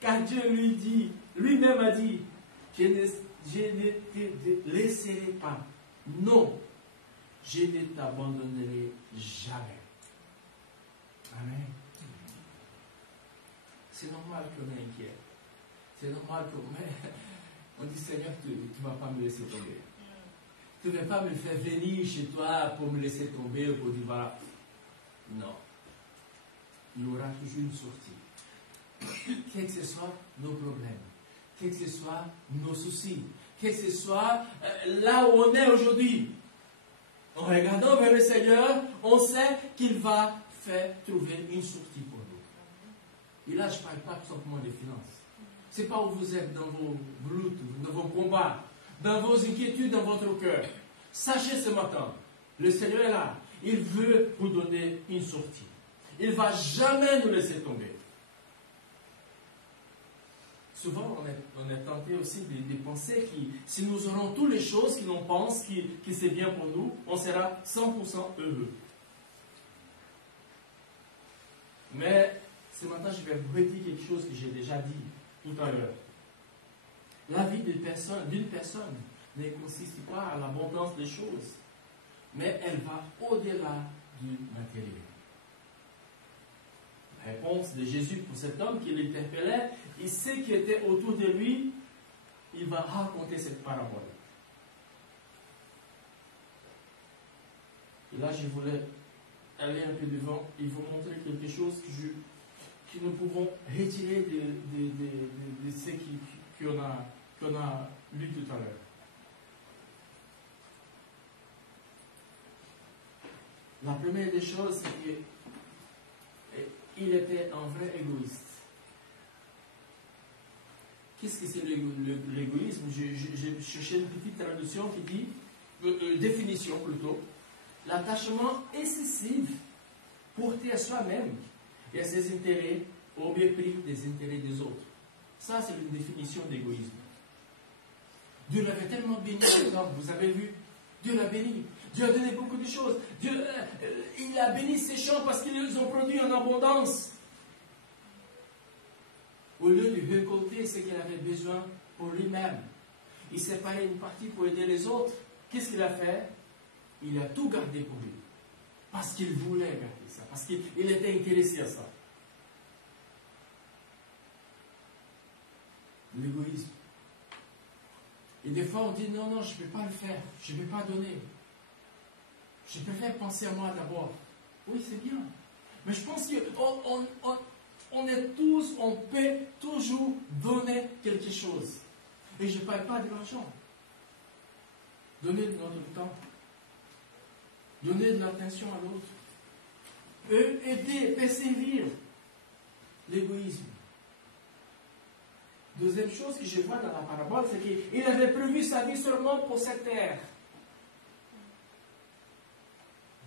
Car Dieu lui-même a dit, je ne te laisserai pas. Non, je ne t'abandonnerai jamais. Amen. C'est normal qu'on est inquiet. C'est normal qu'on dit, Seigneur, tu ne vas pas me laisser tomber. Tu ne vas pas me faire venir chez toi pour me laisser tomber ou pour dire, voilà. Non. Il y aura toujours une sortie. Quels que soient nos problèmes, quels que soient nos soucis, quel que soit là où on est aujourd'hui. En regardant vers le Seigneur, on sait qu'il va faire trouver une sortie pour nous. Et là, je ne parle pas tout simplement des finances. Ce n'est pas où vous êtes dans vos luttes, dans vos combats, dans vos inquiétudes, dans votre cœur. Sachez ce matin, le Seigneur est là. Il veut vous donner une sortie. Il ne va jamais nous laisser tomber. Souvent, on est tenté aussi de penser que si nous aurons toutes les choses que l'on pense que c'est bien pour nous, on sera 100% heureux. Mais ce matin, je vais vous redire quelque chose que j'ai déjà dit tout à l'heure. La vie d'une personne ne consiste pas à l'abondance des choses, mais elle va au-delà du matériel. Réponse de Jésus pour cet homme qui l'interpellait, il sait qui était autour de lui, il va raconter cette parabole. Et là, je voulais aller un peu devant et vous montrer quelque chose que nous pouvons retirer de ce qu'on a lu tout à l'heure. La première des choses, c'est qu'il était un vrai égoïste. Qu'est-ce que c'est l'égoïsme? J'ai cherché une petite traduction qui dit, définition plutôt, l'attachement excessif porté à soi-même et à ses intérêts au mépris des intérêts des autres. Ça, c'est une définition d'égoïsme. Dieu l'avait tellement béni, par exemple, vous avez vu, Dieu l'a béni. Dieu a donné beaucoup de choses. Dieu, il a béni ses champs parce qu'ils ont produit en abondance. Au lieu de récolter ce qu'il avait besoin pour lui-même, il séparait une partie pour aider les autres. Qu'est-ce qu'il a fait? Il a tout gardé pour lui. Parce qu'il voulait garder ça. Parce qu'il était intéressé à ça. L'égoïsme. Et des fois on dit non, non, je ne peux pas le faire. Je ne peux pas donner. Je préfère penser à moi d'abord. Oui, c'est bien. Mais je pense qu'on est tous, on peut toujours donner quelque chose. Et je ne parle pas de l'argent. Donner de notre temps. Donner de l'attention à l'autre. Aider, persévir. L'égoïsme. Deuxième chose que je vois dans la parabole, c'est qu'il avait prévu sa vie seulement pour cette terre.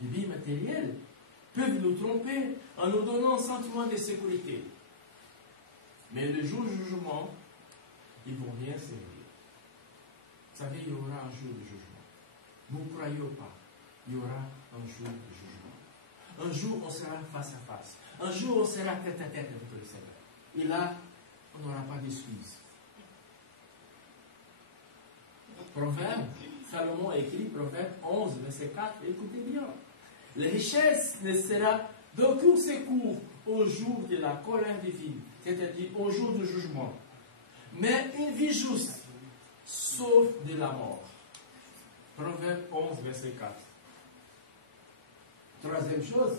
Les vies matérielles peuvent nous tromper en nous donnant un sentiment de sécurité. Mais le jour du jugement, ils ne vont rien servir. Vous savez, il y aura un jour de jugement. Ne croyez pas, il y aura un jour de jugement. Un jour, on sera face à face. Un jour, on sera tête à tête avec le Seigneur. Et là, on n'aura pas d'excuses. Proverbe, Salomon a écrit Proverbe 11, verset 4, écoutez bien. La richesse ne sera d'aucun secours au jour de la colère divine, c'est-à-dire au jour du jugement. Mais une vie juste sauve de la mort. Proverbe 11, verset 4. Troisième chose,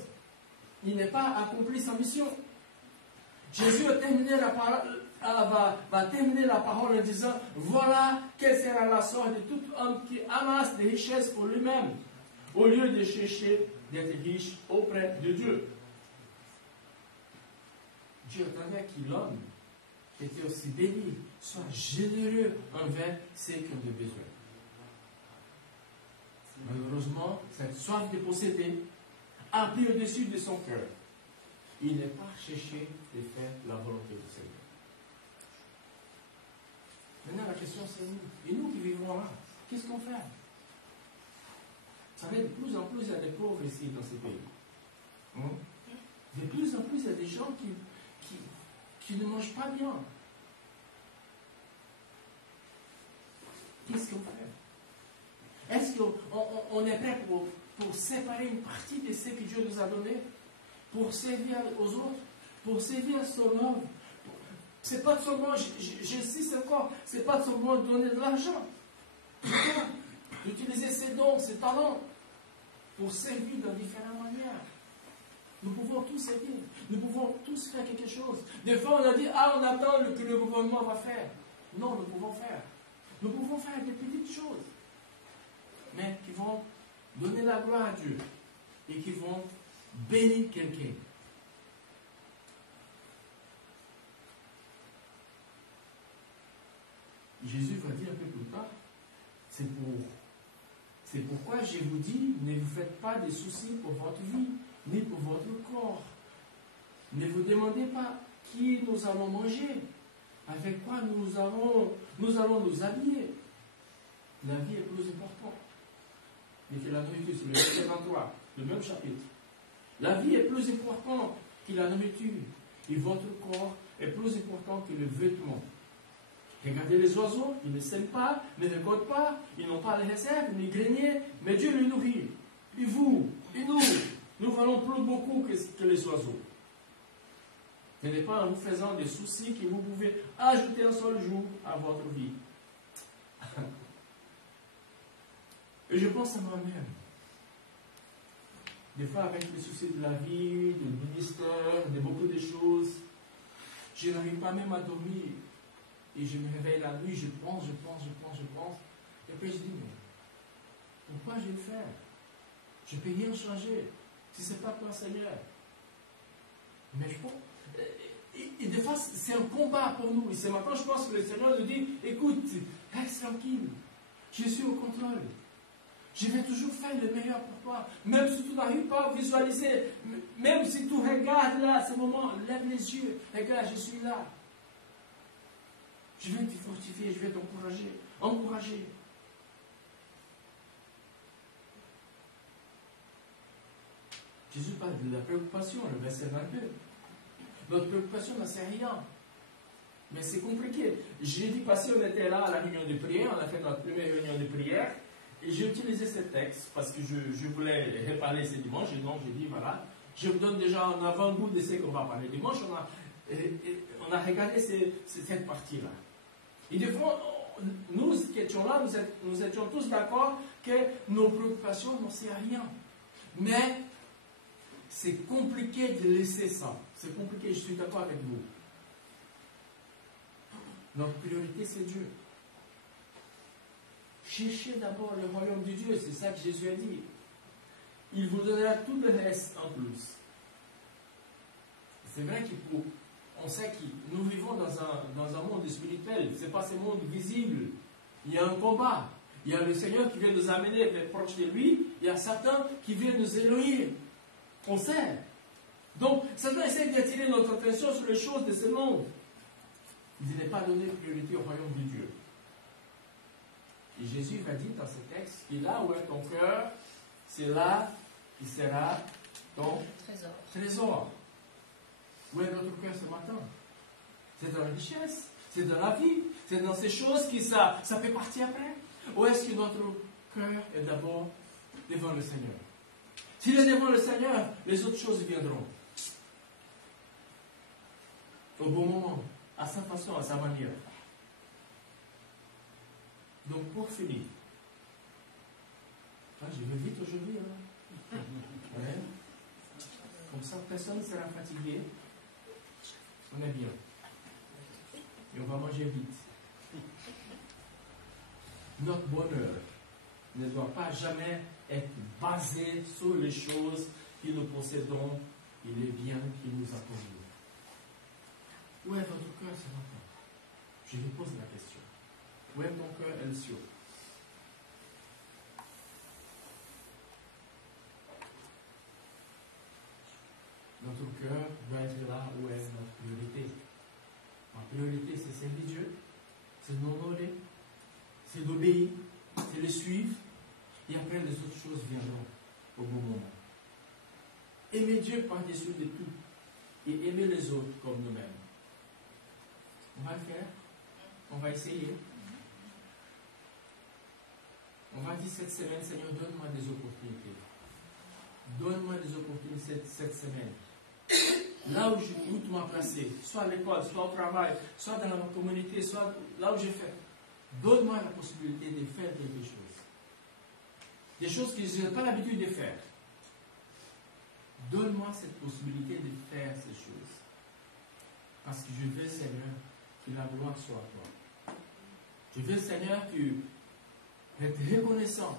il n'est pas accompli sa mission. Jésus a terminé va terminer la parole en disant, voilà quelle sera la sorte de tout homme qui amasse des richesses pour lui-même, au lieu de chercher d'être riche auprès de Dieu. Dieu attendait que l'homme qui était aussi béni soit généreux envers ceux qui ont besoin. Malheureusement, cette soif de posséder a pris au-dessus de son cœur. Il n'est pas cherché de faire la volonté du Seigneur. Maintenant, la question c'est nous. Et nous qui vivons là, qu'est-ce qu'on fait? Vous savez, de plus en plus, il y a des pauvres ici dans ces pays. De plus en plus, il y a des gens qui ne mangent pas bien. Qu'est-ce qu'on fait? Est-ce qu'on est prêt pour séparer une partie de ce que Dieu nous a donné? Pour servir aux autres? Pour servir son œuvre? C'est pas seulement, j'insiste encore, c'est pas seulement donner de l'argent. D'utiliser ses dons, ses talents, pour servir de différentes manières. Nous pouvons tous servir. Nous pouvons tous faire quelque chose. Des fois, on a dit, on attend que le gouvernement va faire. Non, nous pouvons faire. Nous pouvons faire des petites choses, mais qui vont donner la gloire à Dieu et qui vont bénir quelqu'un. Jésus va dire un peu plus tard, c'est pourquoi je vous dis, ne vous faites pas de soucis pour votre vie, ni pour votre corps. Ne vous demandez pas qui nous allons manger, avec quoi nous allons nous habiller. La vie est plus importante. Mais que la nourriture, c'est le verset 23, le même chapitre. La vie est plus importante que la nourriture. Et votre corps est plus important que le vêtement. Regardez les oiseaux, ils ne sèment pas, ne récoltent pas, ils n'ont pas les réserves, ni greniers, mais Dieu les nourrit. Et vous, et nous valons plus beaucoup que les oiseaux. Ce n'est pas en vous faisant des soucis que vous pouvez ajouter un seul jour à votre vie. Et je pense à moi-même. Des fois, avec les soucis de la vie, du ministère, de beaucoup de choses, je n'arrive pas même à dormir. Et je me réveille la nuit, je pense. Et puis je dis, mais pourquoi je vais le faire? Je ne peux rien changer. Si ce n'est pas toi, Seigneur. Mais je pense. Et des fois, c'est un combat pour nous. Et ce matin, je pense que le Seigneur nous dit, écoute, reste tranquille. Je suis au contrôle. Je vais toujours faire le meilleur pour toi. Même si tu n'arrives pas à visualiser, même si tu regardes là, à ce moment, lève les yeux. Regarde, je suis là. Je vais te fortifier, je vais t'encourager. Jésus parle de la préoccupation, le verset 22. Notre préoccupation, c'est rien. Mais c'est compliqué. Jeudi passé, on était là à la réunion de prière, on a fait notre première réunion de prière, et j'ai utilisé ce texte parce que je voulais reparler ce dimanche, et donc j'ai dit, voilà, je vous donne déjà un avant-goût de ce qu'on va parler dimanche. On a regardé cette partie-là. Et des fois, nous qui étions là, nous étions tous d'accord que nos préoccupations n'en servent à rien. Mais c'est compliqué de laisser ça. C'est compliqué, je suis d'accord avec vous. Notre priorité, c'est Dieu. Cherchez d'abord le royaume de Dieu, c'est ça que Jésus a dit. Il vous donnera tout le reste en plus. C'est vrai qu'on sait que nous vivons dans un monde spirituel, ce n'est pas ce monde visible. Il y a un combat. Il y a le Seigneur qui vient nous amener proche de lui, il y a Satan qui vient nous éloigner. On sait. Donc, Satan essaie d'attirer notre attention sur les choses de ce monde. Il n'est pas donné priorité au royaume de Dieu. Et Jésus va dire dans ce texte que là où est ton cœur, c'est là qui sera ton trésor. Où est notre cœur ce matin? C'est dans la richesse, c'est dans la vie, c'est dans ces choses qui ça fait partie après. Ou est-ce que notre cœur est d'abord devant le Seigneur? S'il est devant le Seigneur, les autres choses viendront. Au bon moment, à sa façon, à sa manière. Donc, pour finir, je vais vite aujourd'hui. Ouais. Comme ça, personne ne sera fatigué. On est bien. Et on va manger vite. Notre bonheur ne doit pas jamais être basé sur les choses que nous possédons et les biens qui nous apportent. Où est votre cœur ce matin? Je vous pose la question. Où est ton cœur, Elcio? Notre cœur doit être là où est notre priorité. Ma priorité, c'est celle de Dieu, c'est de l'honorer, c'est d'obéir, c'est de le suivre, et après les autres choses viendront au bon moment. Aimer Dieu par-dessus de tout, et aimer les autres comme nous-mêmes. On va le faire, on va essayer. On va dire cette semaine, Seigneur, donne-moi des opportunités. Donne-moi des opportunités cette semaine. Là où tu m'as placé, soit à l'école, soit au travail, soit dans la communauté, soit là où j'ai fait. Donne-moi la possibilité de faire quelque chose. Des choses que je n'ai pas l'habitude de faire. Donne-moi cette possibilité de faire ces choses. Parce que je veux, Seigneur, que la gloire soit à toi. Je veux, Seigneur, être reconnaissant.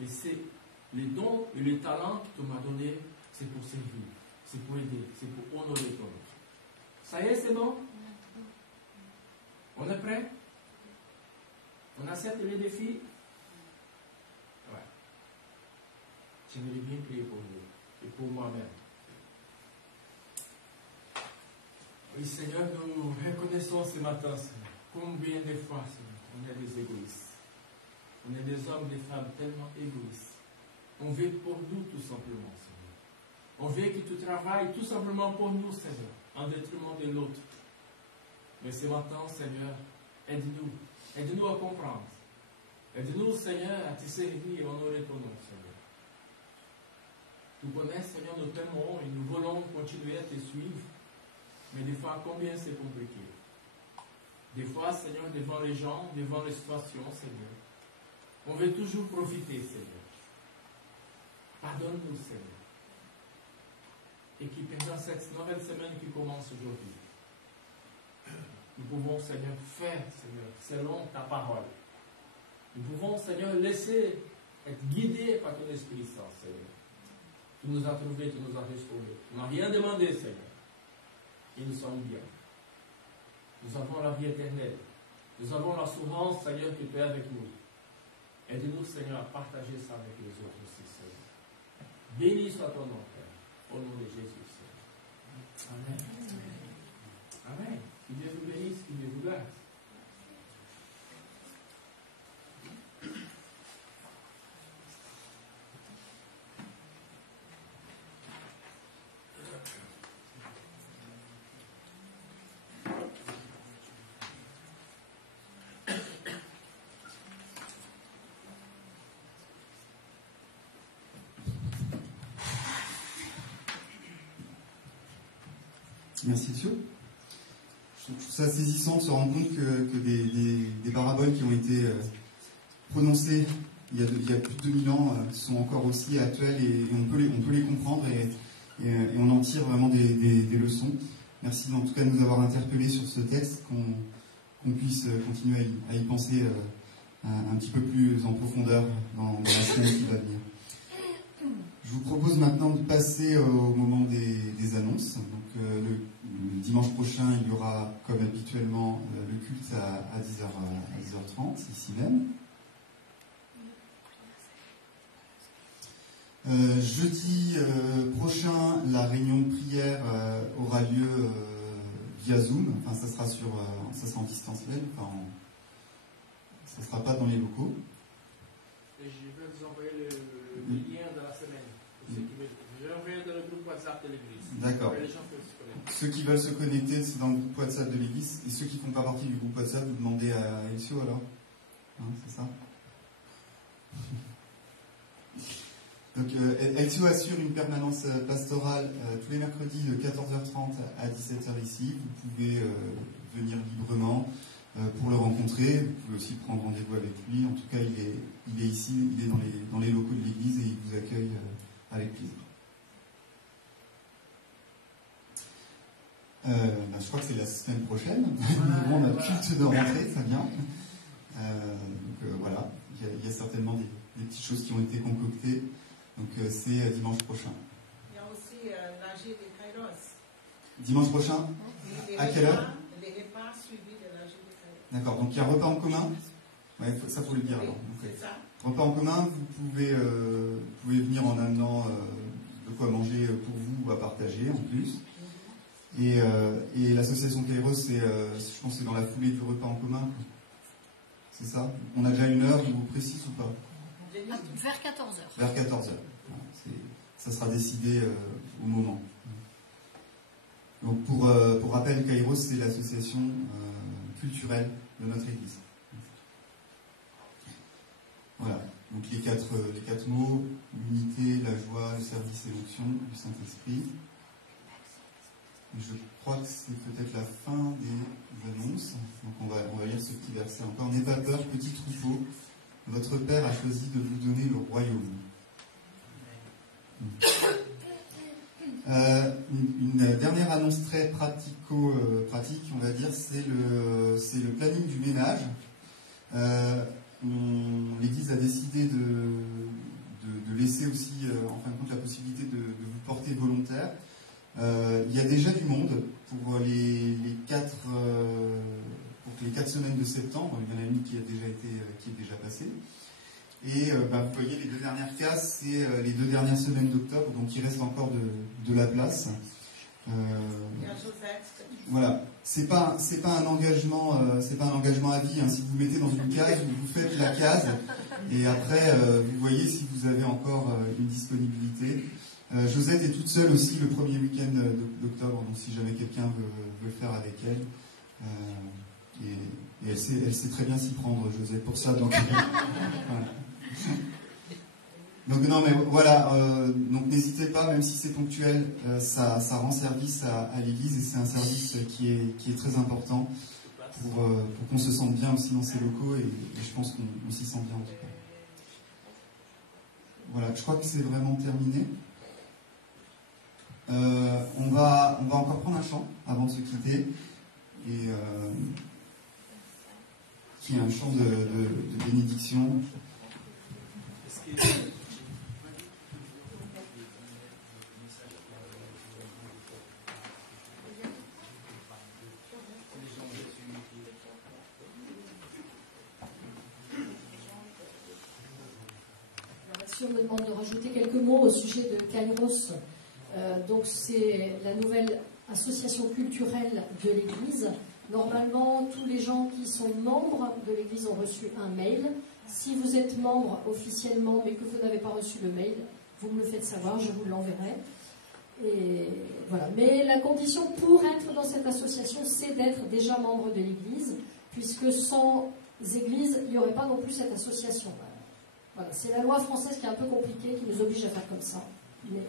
Mais c'est les dons et les talents que tu m'as donnés, c'est pour servir, c'est pour aider, c'est pour honorer ton nom. Ça y est, c'est bon? On est prêt? On accepte les défis? Ouais. J'aimerais bien prier pour vous et pour moi-même. Oui, Seigneur, nous reconnaissons ce matin, Seigneur, combien de fois, Seigneur, on est des égoïstes. On est des hommes, des femmes tellement égoïstes. On veut pour nous tout simplement, Seigneur. On veut que tu travailles tout simplement pour nous, Seigneur, en détriment de l'autre. Mais ce matin, Seigneur, aide-nous. Aide-nous à comprendre. Aide-nous, Seigneur, à te servir et honorer ton nom, Seigneur. Tu connais, Seigneur, nous t'aimons et nous voulons continuer à te suivre. Mais des fois, combien c'est compliqué. Des fois, Seigneur, devant les gens, devant les situations, Seigneur, on veut toujours profiter, Seigneur. Pardonne-nous, Seigneur. Et qui pendant cette nouvelle semaine qui commence aujourd'hui, nous pouvons, Seigneur, faire, Seigneur, selon ta parole. Nous pouvons, Seigneur, laisser être guidés par ton Esprit Saint, Seigneur. Tu nous as trouvés, tu nous as restaurés. Tu n'as rien demandé, Seigneur. Et nous sommes bien. Nous avons la vie éternelle. Nous avons l'assurance, Seigneur, que tu es avec nous. Aide-nous, Seigneur, à partager ça avec les autres aussi, Seigneur. Béni soit ton nom, Père, au nom de Jésus, Seigneur. Amen. Amen. Que Dieu vous bénisse, que Dieu vous garde. Merci Thio. Je trouve ça saisissant de se rendre compte que des paraboles qui ont été prononcées il y a plus de 2000 ans sont encore aussi actuelles et on peut les comprendre et on en tire vraiment des leçons. Merci en tout cas de nous avoir interpellés sur ce texte, qu'on puisse continuer à y penser un petit peu plus en profondeur dans la semaine qui va venir. Je vous propose maintenant de passer au moment des annonces. Donc, le dimanche prochain, il y aura, comme habituellement, le culte à 10h30, ici même. Jeudi prochain, la réunion de prière aura lieu via Zoom. Enfin, ça sera en distanciel. Enfin, ça ne sera pas dans les locaux. Et je vais vous envoyer le lien de la semaine. Je vais envoyer dans le groupe WhatsApp de l'église. D'accord. Les gens peuvent se connecter. Ceux qui veulent se connecter, c'est dans le groupe WhatsApp de l'église. Et ceux qui ne font pas partie du groupe WhatsApp, vous demandez à Elcio alors. Hein, c'est ça. Donc, Elcio assure une permanence pastorale tous les mercredis de 14h30 à 17h ici. Vous pouvez venir librement pour le rencontrer. Vous pouvez aussi prendre rendez-vous avec lui. En tout cas, il est ici, il est dans les locaux de l'église et il vous accueille avec plaisir. Je crois que c'est la semaine prochaine. Nous aurons notre culte de rentrée, ça vient. Donc voilà, il y a certainement des petites choses qui ont été concoctées. Donc c'est dimanche prochain. Il y a aussi l'AG de Kairos. Dimanche prochain, à quelle heure? Les repas suivis de l'AG de Kairos. D'accord, donc il y a un repas en commun. Ouais, ça faut le dire. Oui, Okay. c'est ça. Repas en commun, vous pouvez venir en amenant de quoi manger pour vous ou à partager en plus. Et l'association Kairos, je pense que c'est dans la foulée du repas en commun. C'est ça? On a déjà une heure, je vous précise ou pas? Vers 14h. Vers 14h. Ça sera décidé au moment. Donc pour rappel, Kairos, c'est l'association culturelle de notre Église. Voilà. Donc les quatre mots, l'unité, la joie, le service et l'onction du Saint-Esprit. Je crois que c'est peut-être la fin des annonces. Donc on va lire ce petit verset encore. N'aie pas peur, petit troupeau. Votre Père a choisi de vous donner le royaume. Une dernière annonce très pratique, on va dire, c'est le planning du ménage. L'Église a décidé de laisser aussi, en fin de compte, la possibilité de vous porter volontaire. Il y a déjà du monde pour les 4 semaines de septembre. Il y en a une qui est déjà passée. Et vous voyez, les 2 dernières cases, c'est les 2 dernières semaines d'octobre, donc il reste encore de la place. Voilà, c'est pas un engagement à vie. Hein. Si vous mettez dans une case, vous faites la case, et après vous voyez si vous avez encore une disponibilité. Josette est toute seule aussi le premier week-end d'octobre, donc si jamais quelqu'un veut le faire avec elle, et elle sait très bien s'y prendre, Josette, pour ça. Donc, voilà. Donc non, mais voilà, donc n'hésitez pas, même si c'est ponctuel, ça rend service à l'Église et c'est un service qui est très important pour qu'on se sente bien aussi dans ces locaux et je pense qu'on s'y sent bien en tout cas. Voilà, je crois que c'est vraiment terminé. On va encore prendre un chant avant de se quitter. et qui est un chant de bénédiction. On me demande de rajouter quelques mots au sujet de Kairos. Donc c'est la nouvelle association culturelle de l'Église. Normalement, tous les gens qui sont membres de l'Église ont reçu un mail. Si vous êtes membre officiellement mais que vous n'avez pas reçu le mail, vous me le faites savoir, je vous l'enverrai. Et voilà. Mais la condition pour être dans cette association, c'est d'être déjà membre de l'Église, puisque sans Église, il n'y aurait pas non plus cette association. Voilà, c'est la loi française qui est un peu compliquée, qui nous oblige à faire comme ça. Mais,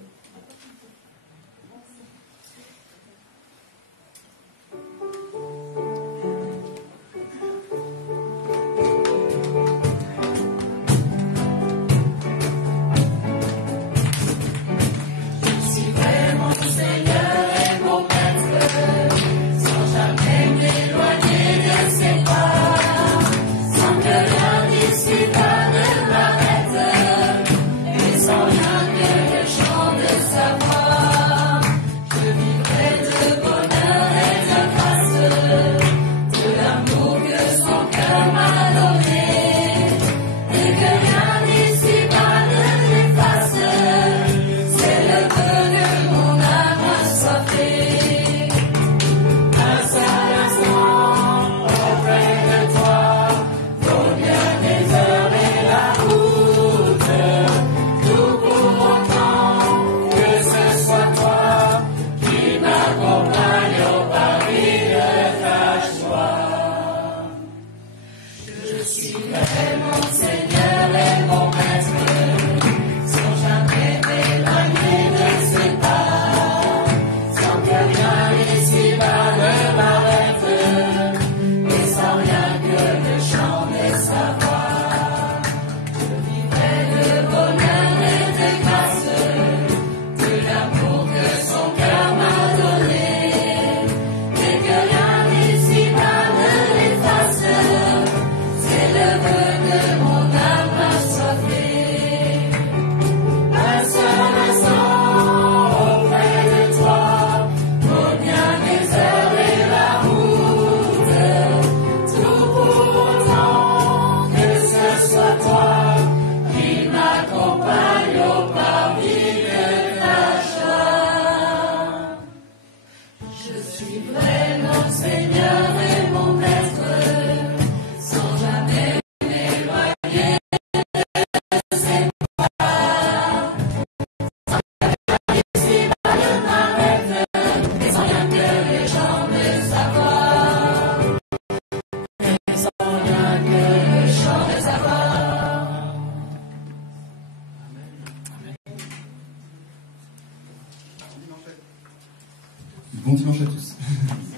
Bon dimanche à tous.